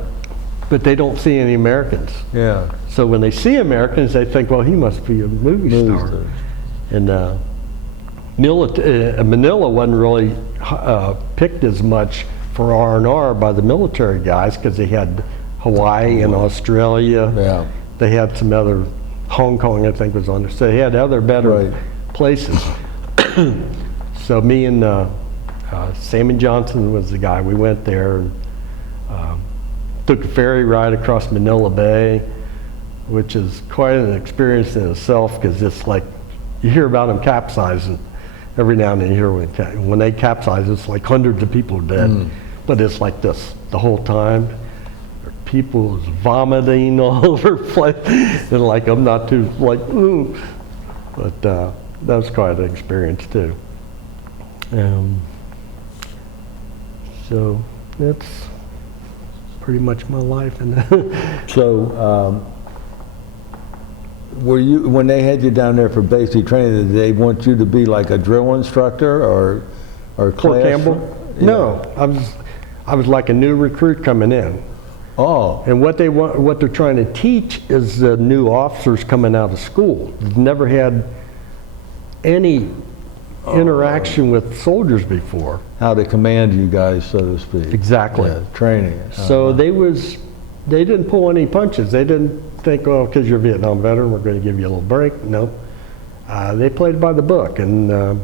but they don't see any Americans. Yeah. So when they see Americans, they think, well, he must be a movie star. And Manila wasn't really picked as much for R&R by the military guys, because they had Hawaii and Australia. Yeah. They had some other, Hong Kong I think was on there. So they had other better places. So me and Sam Johnson was the guy. We went there and took a ferry ride across Manila Bay, which is quite an experience in itself, because it's like, you hear about them capsizing every now and then. You hear when they capsize, it's like hundreds of people are dead. But it's like this the whole time. People is vomiting all over the place, and like I'm not too like, ooh. But that was quite an experience too. So that's pretty much my life. And So, were you, when they had you down there for basic training, did they want you to be like a drill instructor or Fort class? Campbell? Yeah. No, I was like a new recruit coming in. Oh. And what they're trying to teach is the new officers coming out of school. They've never had any interaction with soldiers before. How to command you guys, so to speak. Exactly. Yeah, training. So they didn't pull any punches. They didn't think, oh, because you're a Vietnam veteran, we're going to give you a little break. No. They played by the book, and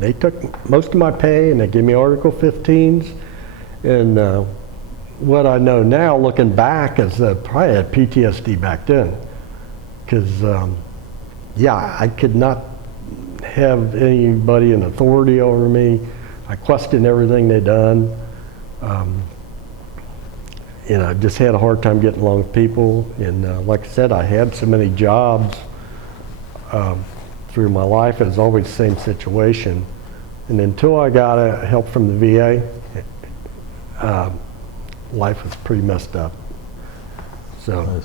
they took most of my pay, and they gave me Article 15s. And what I know now, looking back, is that I probably had PTSD back then. Because, yeah, I could not have anybody in authority over me. I questioned everything they'd done. You know, I just had a hard time getting along with people. And like I said, I had so many jobs through my life. It was always the same situation. And until I got help from the VA, life was pretty messed up. So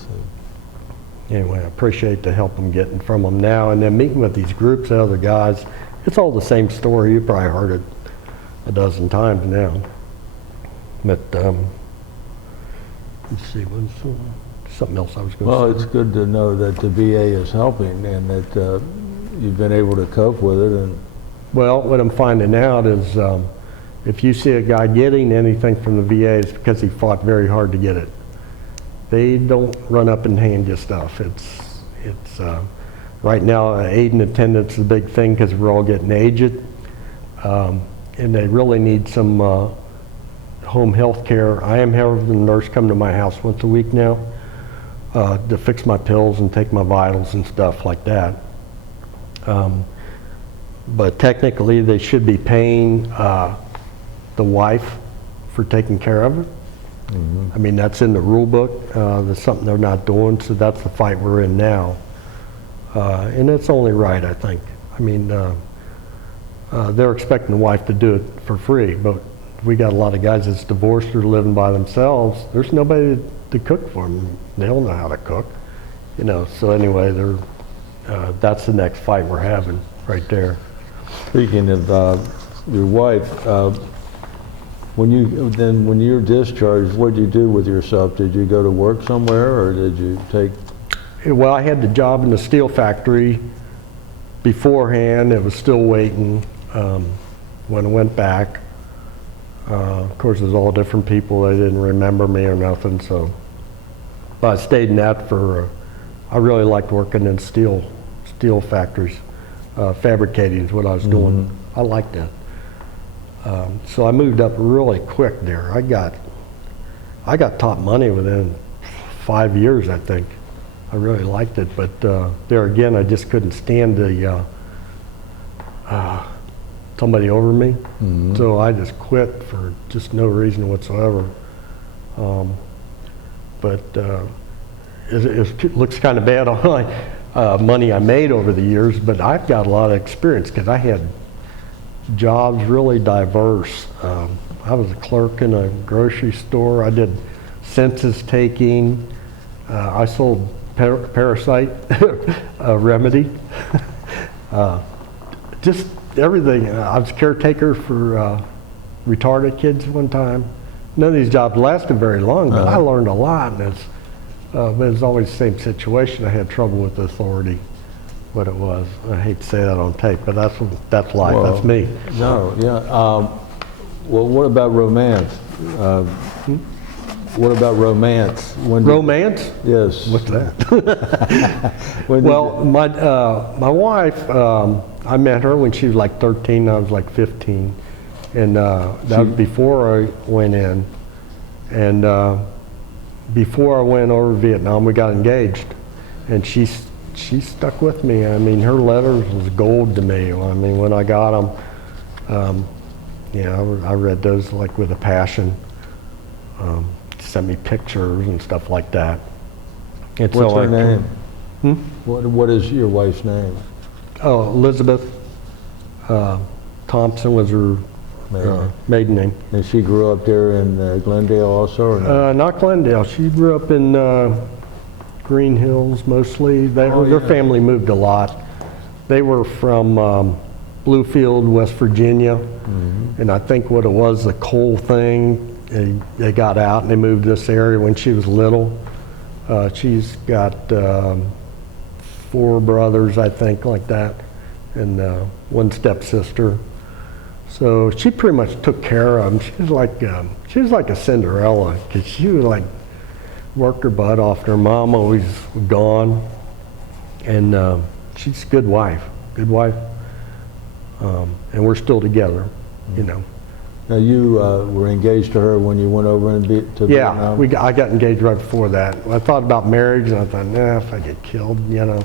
anyway, I appreciate the help I'm getting from them now. And then meeting with these groups of other guys, it's all the same story. You probably heard it a dozen times now. But let's see, what's something else I was going to say? Well, it's good to know that the VA is helping and that you've been able to cope with it. And well, what I'm finding out is if you see a guy getting anything from the VA, it's because he fought very hard to get it. They don't run up and hand you stuff. It's right now, aid and attendance is a big thing because we're all getting aged, and they really need some home health care. I am having a nurse come to my house once a week now to fix my pills and take my vitals and stuff like that. but technically they should be paying the wife for taking care of it. I mean, that's in the rule book. There's something they're not doing, so that's the fight we're in now. And it's only right, I think. I mean, they're expecting the wife to do it for free, but we got a lot of guys that's divorced or living by themselves. There's nobody to cook for them. They don't know how to cook, you know. So anyway, that's the next fight we're having right there. Speaking of your wife, when you're discharged, what did you do with yourself? Did you go to work somewhere, or did you take? Well, I had the job in the steel factory beforehand. It was still waiting when I went back. Of course, it was all different people. They didn't remember me or nothing. So, but I stayed in that for. I really liked working in steel factories. Fabricating is what I was doing. I liked that. So I moved up really quick there. I got top money within 5 years, I think. I really liked it, but there again, I just couldn't stand the somebody over me. So I just quit for just no reason whatsoever. But it looks kind of bad on my money I made over the years, but I've got a lot of experience because I had jobs really diverse. I was a clerk in a grocery store. I did census taking. I sold parasite remedy. Just everything. I was caretaker for retarded kids one time. None of these jobs lasted very long, but I learned a lot. And but it's always the same situation. I had trouble with the authority. What it was. I hate to say that on tape, but that's life. Well, that's me. No, yeah. Well, what about romance? What about romance? Romance? Yes. What's that? Well, my wife, I met her when she was like 13. I was like 15, and that was before I went in. And before I went over to Vietnam, we got engaged, and she stuck with me. I mean, her letters was gold to me. I mean, when I got them, I read those like with a passion. Sent me pictures and stuff like that. What's her name? What is your wife's name? Oh, Elizabeth Thompson was her maiden name. And she grew up there in Glendale also, or no? Not Glendale. She grew up in Green Hills mostly. Their family moved a lot. They were from Bluefield, West Virginia, and I think what it was, the coal thing, they got out and they moved to this area when she was little. She's got 4 brothers, I think, like that, and 1 stepsister. So she pretty much took care of them. She was like a Cinderella, because she was like worked her butt off. Her mom always gone, and she's a good wife, and we're still together, you know. Now you were engaged to her when you went over to Vietnam? Yeah, I got engaged right before that. I thought about marriage, and I thought, nah, if I get killed, you know.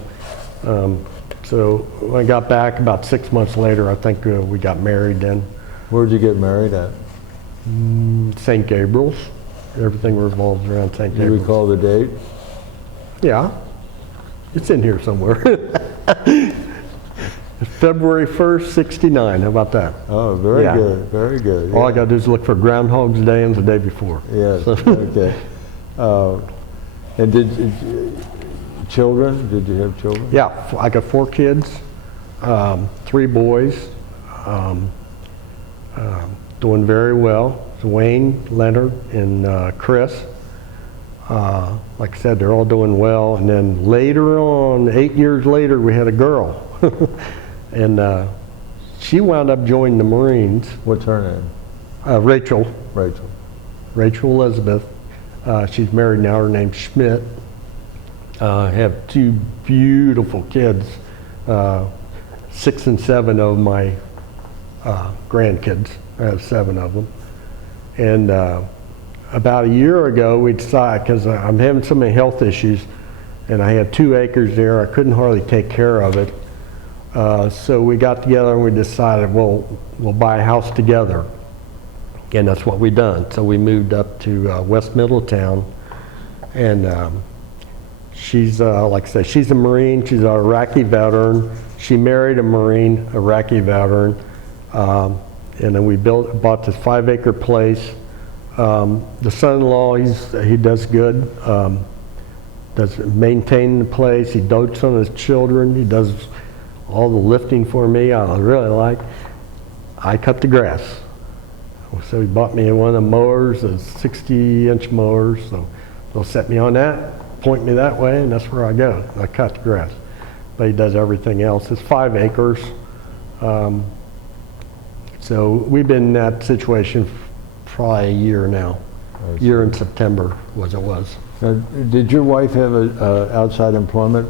So when I got back about 6 months later, I think we got married then. Where'd you get married at? St. Gabriel's. Everything revolves around St. Do you Gabriel's. recall the date? Yeah, it's in here somewhere. February 1st, 69. How about that? Oh, very good, very good. All I got to do is look for Groundhog's Day and the day before. Yes, okay. And children? Did you have children? Yeah, I got 4 kids, 3 boys, doing very well. Wayne, Leonard, and Chris. Like I said, they're all doing well. And then later on, 8 years later, we had a girl. And she wound up joining the Marines. What's her name? Rachel. Rachel Elizabeth. She's married now. Her name's Schmidt. I have 2 beautiful kids. 6 and 7 of my grandkids. I have 7 of them. And about a year ago, we decided, because I'm having so many health issues, and I had 2 acres there, I couldn't hardly take care of it. So we got together and we decided, well, we'll buy a house together. And that's what we done. So we moved up to West Middletown. And she's, like I said, she's a Marine. She's an Iraqi veteran. She married a Marine, Iraqi veteran. And then we bought this 5-acre place. The son-in-law, he does good. Does maintain the place. He dotes on his children. He does all the lifting for me. I really like. I cut the grass. So he bought me one of the mowers, a 60-inch mowers. So they'll set me on that, point me that way, and that's where I go. I cut the grass. But he does everything else. It's 5 acres. So we've been in that situation for probably a year now. A year in September was. Now, did your wife have outside employment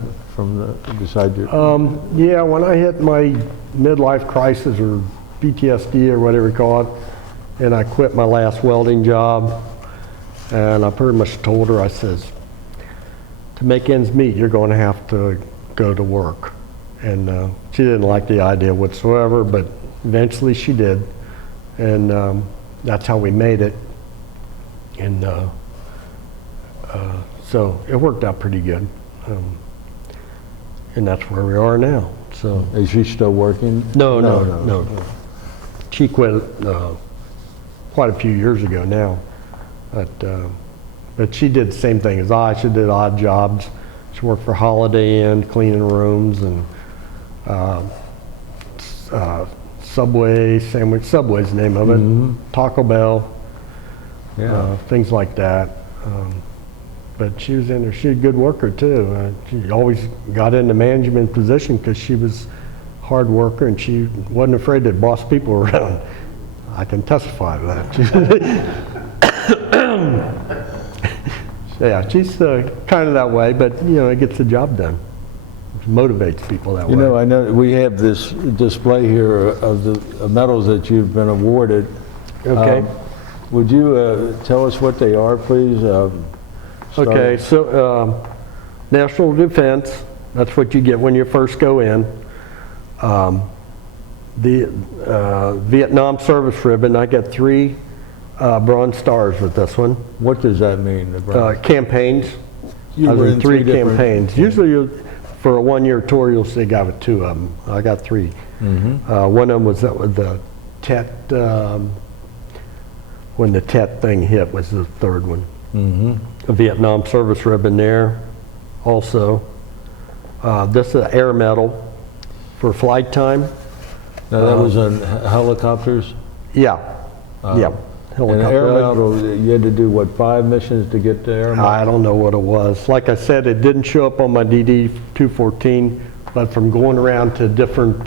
beside your? Yeah, when I hit my midlife crisis or PTSD or whatever you call it, and I quit my last welding job, and I pretty much told her, I says, to make ends meet, you're going to have to go to work. And she didn't like the idea whatsoever, but eventually she did. And that's how we made it. And so it worked out pretty good. And that's where we are now. So Is she still working? No. She quit quite a few years ago now. But she did the same thing as I. She did odd jobs. She worked for Holiday Inn, cleaning rooms, and Subway sandwich. Subway's the name of it. Mm-hmm. Taco Bell. Yeah. Things like that. But she was in there. She's a good worker too. She always got in the management position because she was a hard worker and she wasn't afraid to boss people around. I can testify to that. Yeah, she's kind of that way, but it gets the job done. It motivates people that way. I know we have this display here of the medals that you've been awarded. Okay. Would you tell us what they are, please? Okay, so National Defense, that's what you get when you first go in. The Vietnam Service Ribbon, I got 3 Bronze Stars with this one. What does that mean? Campaigns. You I was were in in 3 3 different- campaigns. Usually for a 1-year tour, you'll see a guy with 2 of them. I got 3. Mm-hmm. One of them was the Tet, when the Tet thing hit was the 3rd one. Mm-hmm. A Vietnam Service Ribbon there also. This is an air medal for flight time. Now that was on helicopters? Yeah. Yeah. And air medal, you had to do what, 5 missions to get the air medal? I don't know what it was. Like I said, it didn't show up on my DD-214, but from going around to different,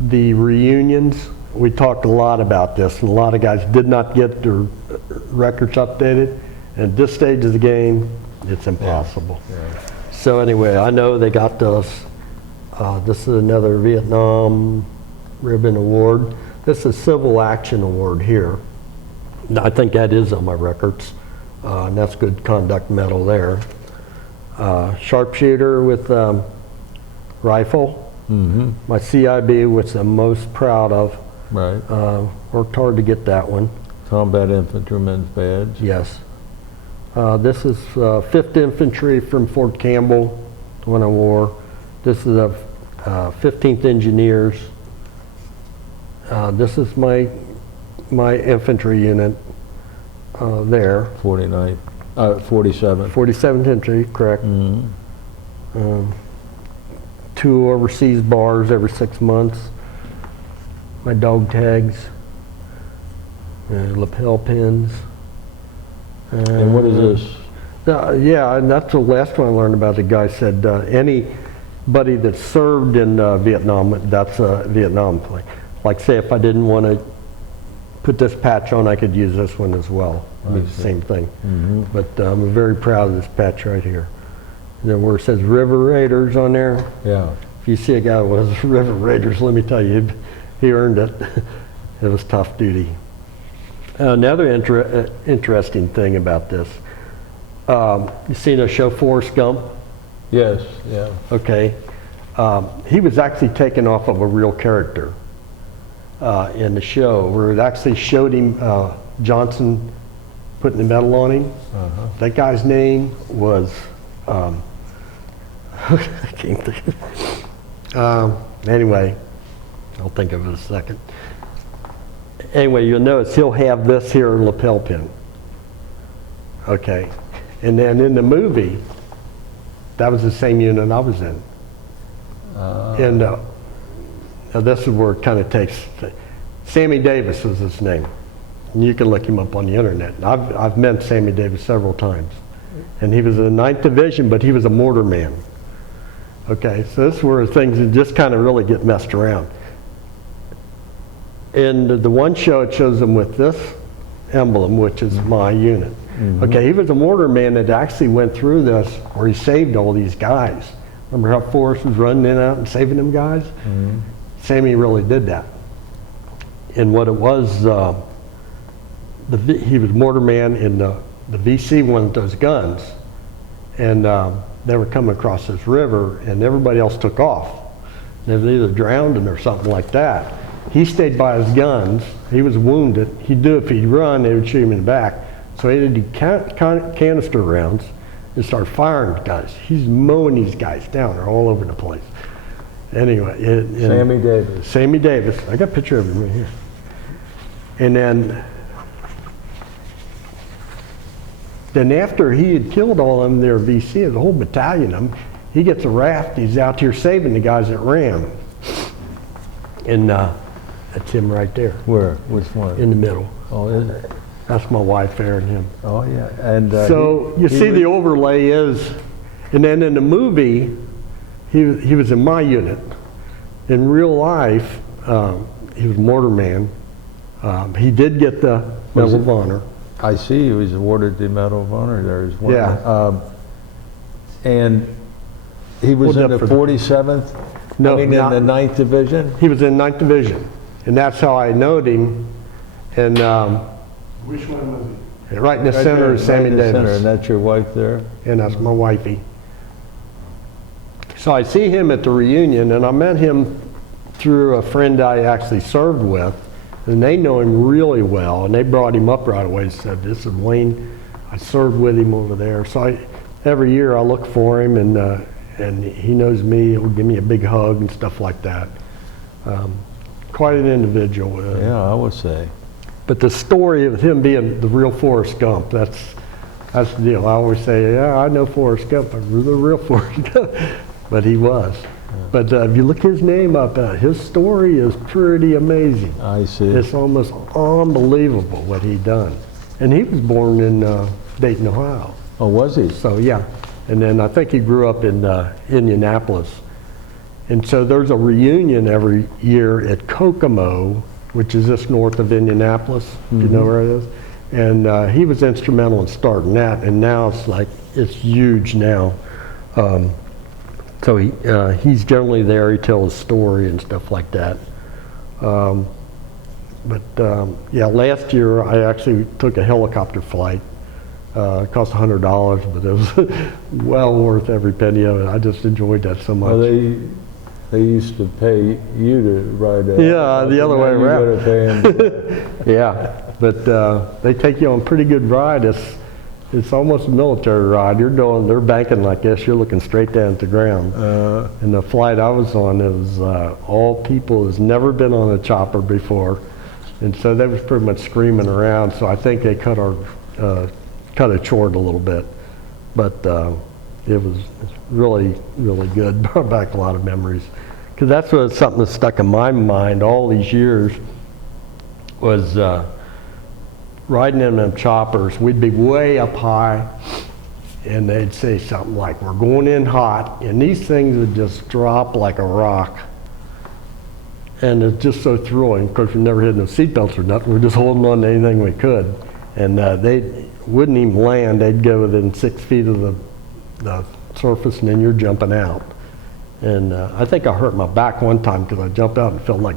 the reunions, we talked a lot about this, and a lot of guys did not get their records updated. And at this stage of the game, it's impossible. Yeah. So anyway, I know they got this. This is another Vietnam Ribbon Award. This is Civil Action Award here. I think that is on my records. And that's Good Conduct Medal there. Sharpshooter with rifle. Mm-hmm. My CIB, which I'm most proud of. Right. Worked hard to get that one. Combat Infantryman's badge. Yes. This is 5th Infantry from Fort Campbell when I wore. This is a 15th Engineers. This is my infantry unit there. 47. 47th Infantry, correct. Mm-hmm. 2 overseas bars every 6 months. My dog tags. Lapel pins. And what is this? Yeah, and that's the last one I learned about. The guy said anybody that served in Vietnam, that's a Vietnam thing. Like say if I didn't want to put this patch on, I could use this one as well. It'd be the same thing. Mm-hmm. But I'm very proud of this patch right here. And then where it says River Raiders on there, Yeah. if you see a guy with River Raiders, let me tell you, he earned it. It was tough duty. Another interesting thing about this, you seen us show Forrest Gump? Yes. Yeah. Okay. he was actually taken off of a real character in the show, where it actually showed him Johnson putting the medal on him. That guy's name was I can't think. Anyway, I'll think of it in a second. Anyway, you'll notice he'll have this here lapel pin. Okay, and then in the movie, that was the same unit I was in. And now this is where it kind of takes. Sammy Davis was his name. And you can look him up on the internet. And I've met Sammy Davis several times. And he was in the 9th Division, but he was a mortar man. Okay, so this is where things just kind of really get messed around. In the one show, it shows him with this emblem, which is my unit. Okay, he was a mortar man that actually went through this, where he saved all these guys. Remember how Forrest was running in and out and saving them guys? Sammy really did that. And what it was, he was mortar man, and the VC wanted those guns. And they were coming across this river, and everybody else took off. They were either drowned or something like that. He stayed by his guns. He was wounded. He'd do it if he'd run, they would shoot him in the back. So he had to do canister rounds and start firing guys. He's mowing these guys down. They're all over the place. Anyway. Sammy Davis. Sammy Davis. I got a picture of him right here. And then after he had killed all of them, their VC, the whole battalion of them, he gets a raft. He's out here saving the guys that ran. And that's him right there. Where? Which one? In the middle. Oh, is it? That's my wife there and him. Oh, yeah. And so you see the overlay is, and then in the movie, he was in my unit. In real life, he was mortar man. He did get the Medal of Honor. I see he was awarded the Medal of Honor there as well. Yeah. And he was in the 47th? No, in the 9th Division? He was in 9th Division. And that's how I knowed him. And Which one was it? right in the center is Sammy Davis. Center, and that's your wife there? And that's my wifey. So I see him at the reunion, and I met him through a friend I actually served with, and they know him really well, and they brought him up right away and said, "This is Wayne. I served with him over there." So every year I look for him, and he knows me. He'll give me a big hug and stuff like that. Quite an individual. Yeah, I would say. But the story of him being the real Forrest Gump, that's the deal. I always say, yeah, I know Forrest Gump, but the real Forrest Gump. But he was. Yeah. But if you look his name up, his story is pretty amazing. I see. It's almost unbelievable what he done. And he was born in Dayton, Ohio. Oh, was he? So, yeah. And then I think he grew up in Indianapolis. And so there's a reunion every year at Kokomo, which is just north of Indianapolis, if you know where it is. And he was instrumental in starting that, and now it's huge now. So he's generally there, he tells his story and stuff like that. Yeah, last year I actually took a helicopter flight. It cost $100, but it was well worth every penny of it. I just enjoyed that so much. Well, they used to pay you to ride a... Yeah, the other way around. You pay them. Yeah, but they take you on a pretty good ride. It's almost a military ride. They're banking like this. You're looking straight down at the ground. And the flight I was on, it was all people who's never been on a chopper before, and so they was pretty much screaming around. So I think they cut it short a little bit, but it was really, really good. Brought back a lot of memories, because that's something that stuck in my mind all these years was riding in them choppers. We'd be way up high, and they'd say something like, "We're going in hot," and these things would just drop like a rock. And it's just so thrilling. Of course, we never had no seatbelts or nothing. We're just holding on to anything we could. And they wouldn't even land. They'd go within 6 feet of the surface, and then you're jumping out. And I think I hurt my back one time because I jumped out and felt like,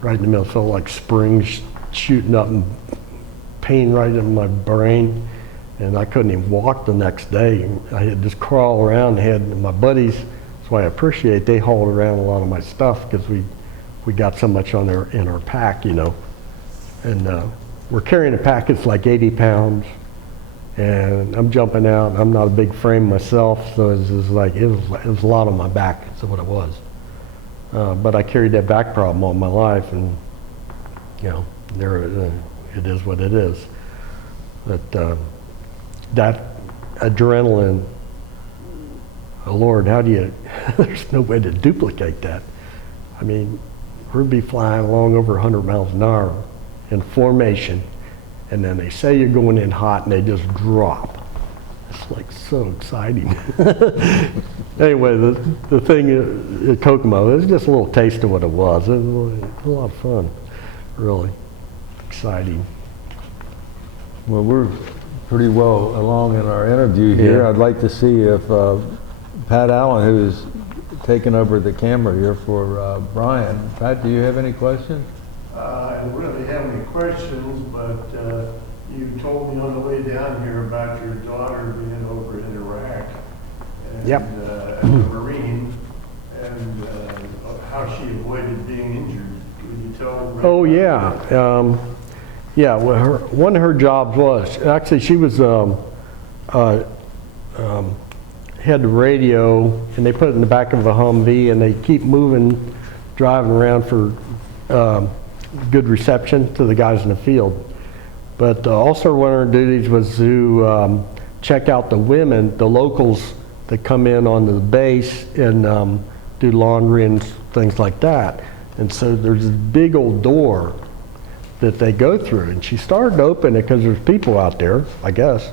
right in the middle, felt like springs shooting up and pain right in my brain. And I couldn't even walk the next day. I had to just crawl around, had my buddies So I appreciate they hauled around a lot of my stuff because we got so much on there in our pack, you know. And we're carrying a pack that's like 80 pounds. And I'm jumping out. I'm not a big frame myself, so it was a lot on my back. That's what it was. But I carried that back problem all my life, and you know, it is what it is. But that adrenaline, oh Lord, how do you? There's no way to duplicate that. I mean, we'd be flying along over 100 miles an hour in formation. And then they say you're going in hot and they just drop. It's like so exciting. Anyway, the thing at Kokomo, it was just a little taste of what it was. It was a lot of fun, really exciting. Well, we're pretty well along in our interview here. Yeah. I'd like to see if Pat Allen, who's taken over the camera here for Brian. Pat, do you have any questions? I don't really have any questions, but you told me on the way down here about your daughter being over in Iraq and Yep. As a Marine, and how she avoided being injured. Could you tell? Oh yeah, yeah. Well, one of her jobs was actually she was had the radio, and they put it in the back of a Humvee, and they keep moving, driving around for good reception to the guys in the field. But also one of her duties was to check out the women, the locals that come in on the base and do laundry and things like that. And so there's this big old door that they go through, and she started to open it because there's people out there, I guess,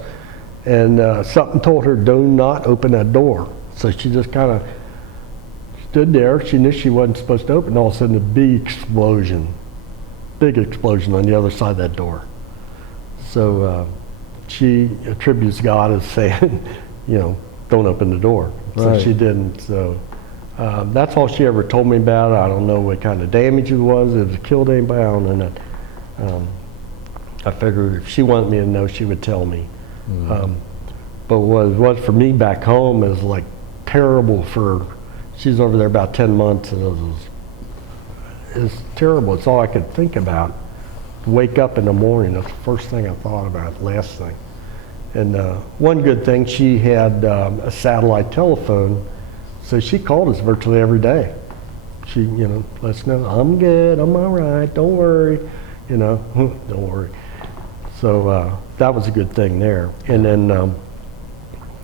and something told her, do not open that door. So she just kind of stood there. She knew she wasn't supposed to open. All of a sudden, a big explosion on the other side of that door. So she attributes God as saying, you know, don't open the door. So Right. she didn't. So that's all she ever told me about it. I don't know what kind of damage it was. If it killed anybody, I don't know. I figured if she wanted me to know, she would tell me. But what it was for me back home is like terrible for, she's over there about 10 months, and it's terrible. It's all I could think about. Wake up in the morning, that's the first thing I thought about, last thing. And one good thing, she had a satellite telephone, so she called us virtually every day. She, you know, let us know, I'm good, I'm all right, don't worry, you know, don't worry. So that was a good thing there. And then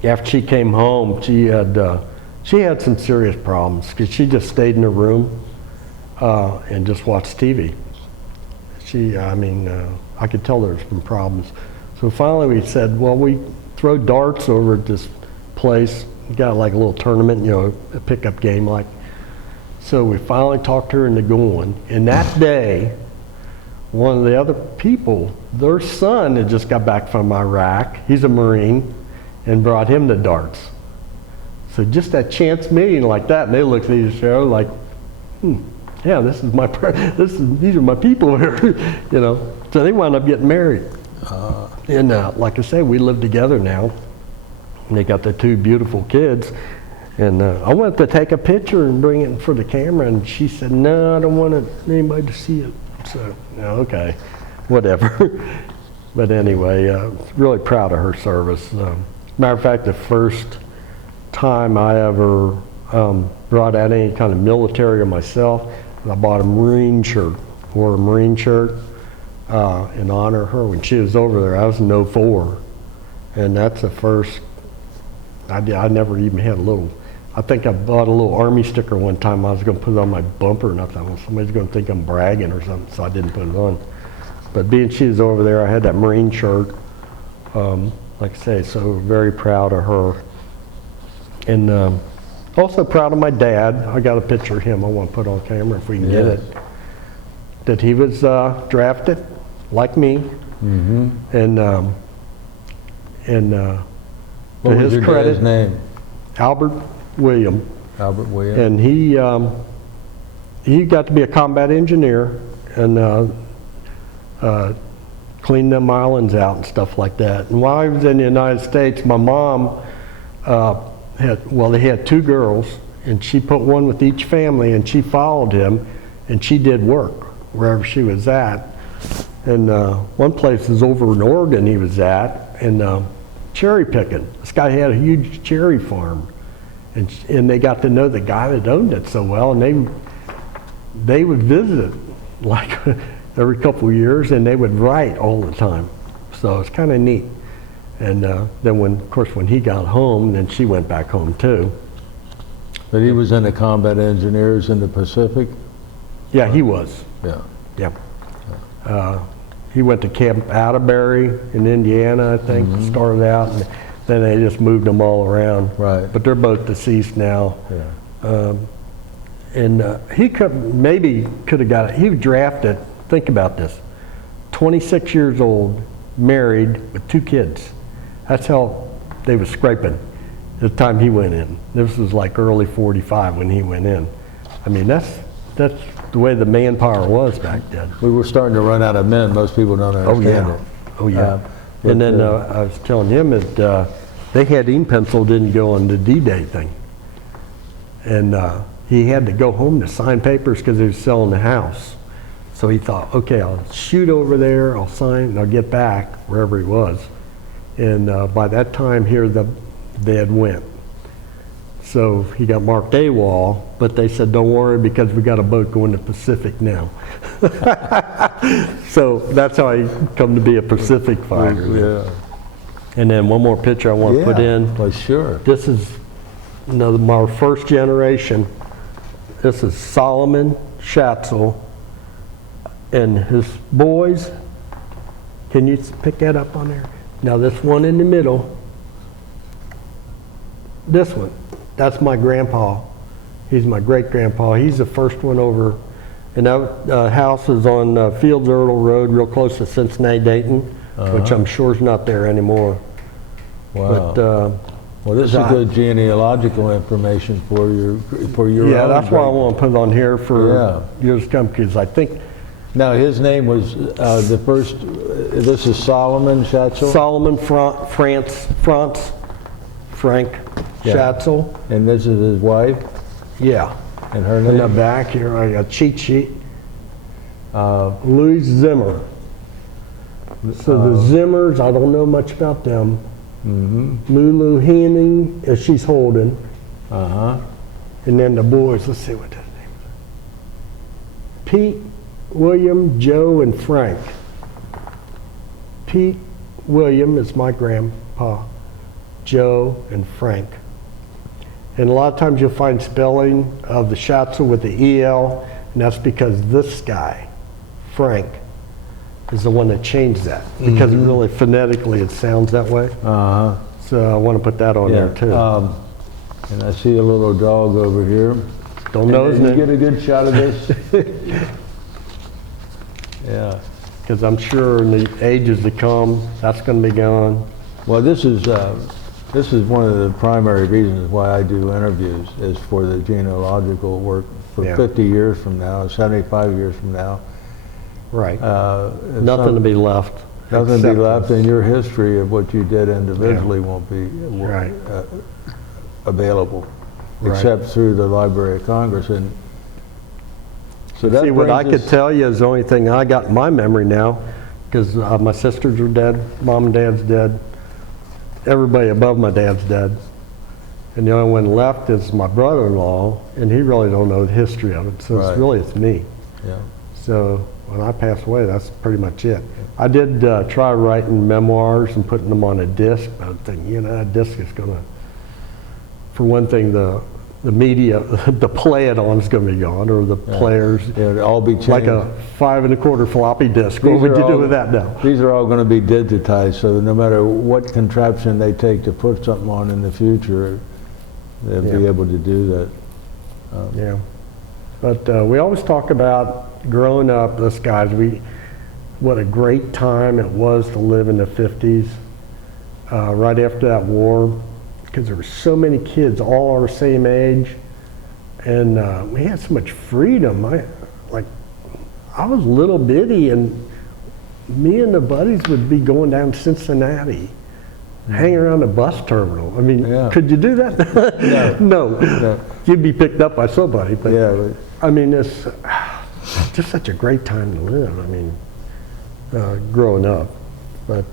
after she came home, she had some serious problems because she just stayed in her room and just watched TV. I could tell there was some problems. So finally we said, well, we throw darts over at this place. We got like a little tournament, you know, a pickup game like. So we finally talked her into going. And that day, one of the other people, their son had just got back from Iraq. He's a Marine, and brought him the darts. So just that chance meeting like that, and they looked at each other like, yeah, these are my people here, you know. So they wound up getting married. And like I say, we live together now. And they got their two beautiful kids. And I wanted to take a picture and bring it for the camera, and she said, no, I don't want anybody to see it. So, okay, whatever. But anyway, really proud of her service. Matter of fact, the first time I ever brought out any kind of military or myself, I bought a Marine shirt, wore a Marine shirt in honor of her when she was over there. I was in '04, and that's the first, I never even had a little, I think I bought a little Army sticker one time. I was going to put it on my bumper, and I thought, well, somebody's going to think I'm bragging or something, so I didn't put it on. But being she was over there, I had that Marine shirt, like I say, so very proud of her. And also proud of my dad. I got a picture of him I want to put on camera if we can get it. That he was drafted, like me. And What to was his your credit, dad's name? Albert William. Albert Williams. And he got to be a combat engineer and clean them islands out and stuff like that. And while I was in the United States, my mom they had two girls, and she put one with each family, and she followed him, and she did work wherever she was at. And one place is over in Oregon he was at, and cherry picking. This guy had a huge cherry farm, and they got to know the guy that owned it so well, and they would visit like every couple of years, and they would write all the time. So it's kind of neat. And then when he got home, then she went back home too. But he was in the combat engineers in the Pacific? Yeah, he was. Yeah. Yeah. He went to Camp Atterbury in Indiana, I think, started out, and then they just moved them all around. Right. But they're both deceased now. Yeah. And he could have got it. He was drafted, think about this, 26 years old, married, with 2 kids. That's how they were scraping the time he went in. This was like early 45 when he went in. I mean, that's the way the manpower was back then. We were starting to run out of men. Most people don't understand it. Oh yeah. And then I was telling him that they had him penciled in to go on the D-Day thing. And he had to go home to sign papers because he was selling the house. So he thought, okay, I'll shoot over there, I'll sign, and I'll get back wherever he was. And by that time here, they had went. So he got marked AWOL, but they said, don't worry, because we got a boat going to Pacific now. So that's how I come to be a Pacific fighter. Yeah. And then one more picture I want to put in. Well, sure. This is my first generation. This is Solomon Schatzle and his boys. Can you pick that up on there? Now this one in the middle, this one, that's my grandpa. He's my great-grandpa. He's the first one over. And that house is on Fields Erdel Road, real close to Cincinnati, Dayton, which I'm sure is not there anymore. Wow. But, well, this is good genealogical information for your yeah, own that's why I want to put it on here for Yeah. years to come, because I think Now, his name was the first, this is Solomon Schatzle? Solomon Frank Yeah. Schatzle. And this is his wife? Yeah. And her In the name? back here, I got cheat sheet. Louis Zimmer. So the Zimmers, I don't know much about them. Lulu Henning, she's holding. Uh-huh. And then the boys, let's see what that name is. Pete, William, Joe, and Frank. Pete William is my grandpa. Joe and Frank. And a lot of times you'll find spelling of the Schatzle with the EL, and that's because this guy, Frank, is the one that changed that. Because it really phonetically it sounds that way. Uh-huh. So I want to put that on there too. And I see a little dog over here. Don't know his Did you name. get a good shot of this? Yeah. Because I'm sure in the ages to come, that's going to be gone. Well, this is one of the primary reasons why I do interviews, is for the genealogical work for Yeah. 50 years from now, 75 years from now. Right. Nothing to be left. Nothing to be except left, this. and your history of what you did individually won't be Right. available, Right. except through the Library of Congress. And so that See, what I brings could us- tell you is the only thing I got in my memory now, because my sisters are dead, mom and dad's dead, everybody above my dad's dead. And the only one left is my brother-in-law, and he really don't know the history of it, so Right. it's me. Yeah. So when I pass away, that's pretty much it. I did try writing memoirs and putting them on a disc, but I'm thinking, that disc is going to, for one thing, the media, the play it on is going to be gone, or the players. It'll all be changed. Like a 5 1/4 floppy disk. What These would are you do all- with that now? These are all going to be digitized, so no matter what contraption they take to put something on in the future, they'll be Yeah. able to do that. Yeah. But we always talk about growing up, us guys, what a great time it was to live in the 50s, right after that war, because there were so many kids all our same age, and we had so much freedom. I was little bitty, and me and the buddies would be going down to Cincinnati hang around a bus terminal. I mean, Yeah. could you do that? No. No. You'd be picked up by somebody, but Yeah, but I mean, it's just such a great time to live. I mean, growing up. But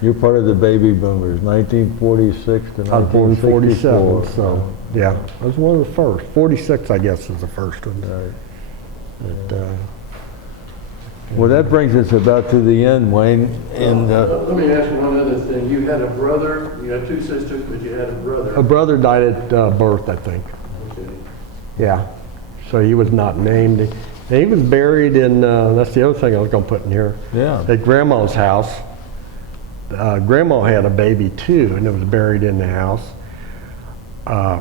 you're part of the baby boomers, 1946 to I was born in 47, 1964. so yeah, I was one of the first. 46, I guess, is the first one. Right. But, Well, that brings us about to the end, Wayne, and Let me ask you one other thing. You had a brother, you had two sisters, but you had a brother. a brother died at birth, I think. Okay. Yeah, so he was not named. He was buried in, that's the other thing I was going to put in here, yeah, at Grandma's house. Grandma had a baby too, and it was buried in the house. Her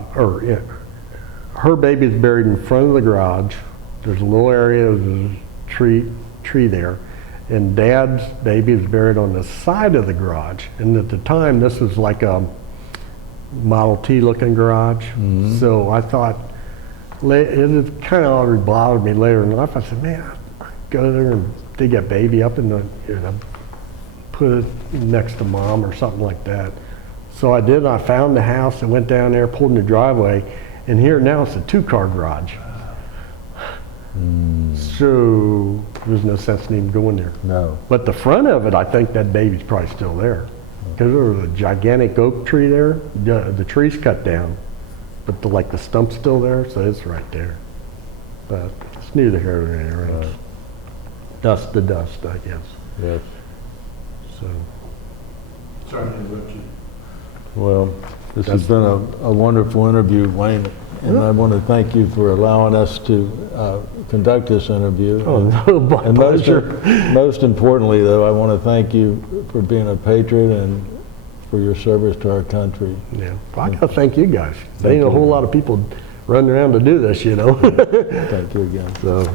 baby is buried in front of the garage. There's a little area, there's a tree there. And Dad's baby is buried on the side of the garage. And at the time, this was like a Model T looking garage. Mhm. So I thought, it kind of already bothered me later in life. I said, man, I'd go there and dig that baby up and put it next to Mom or something like that. So I did. I found the house and went down there, pulled in the driveway, and here now it's a 2-car garage. So there's no sense in even going there. no. But the front of it, I think that baby's probably still there. Because there was a gigantic oak tree there. The tree's cut down, but the stump's still there, so it's right there. But it's neither here nor there. It's Right. dust to dust, I guess. Yes. So Sorry to interrupt you. Well, this has been a wonderful interview, Wayne, and I want to thank you for allowing us to conduct this interview. no, my And pleasure. most importantly, though, I want to thank you for being a patriot and for your service to our country. Yeah, well, I gotta thank you guys. There ain't a Thank you. whole lot of people running around to do this, Thank you again. So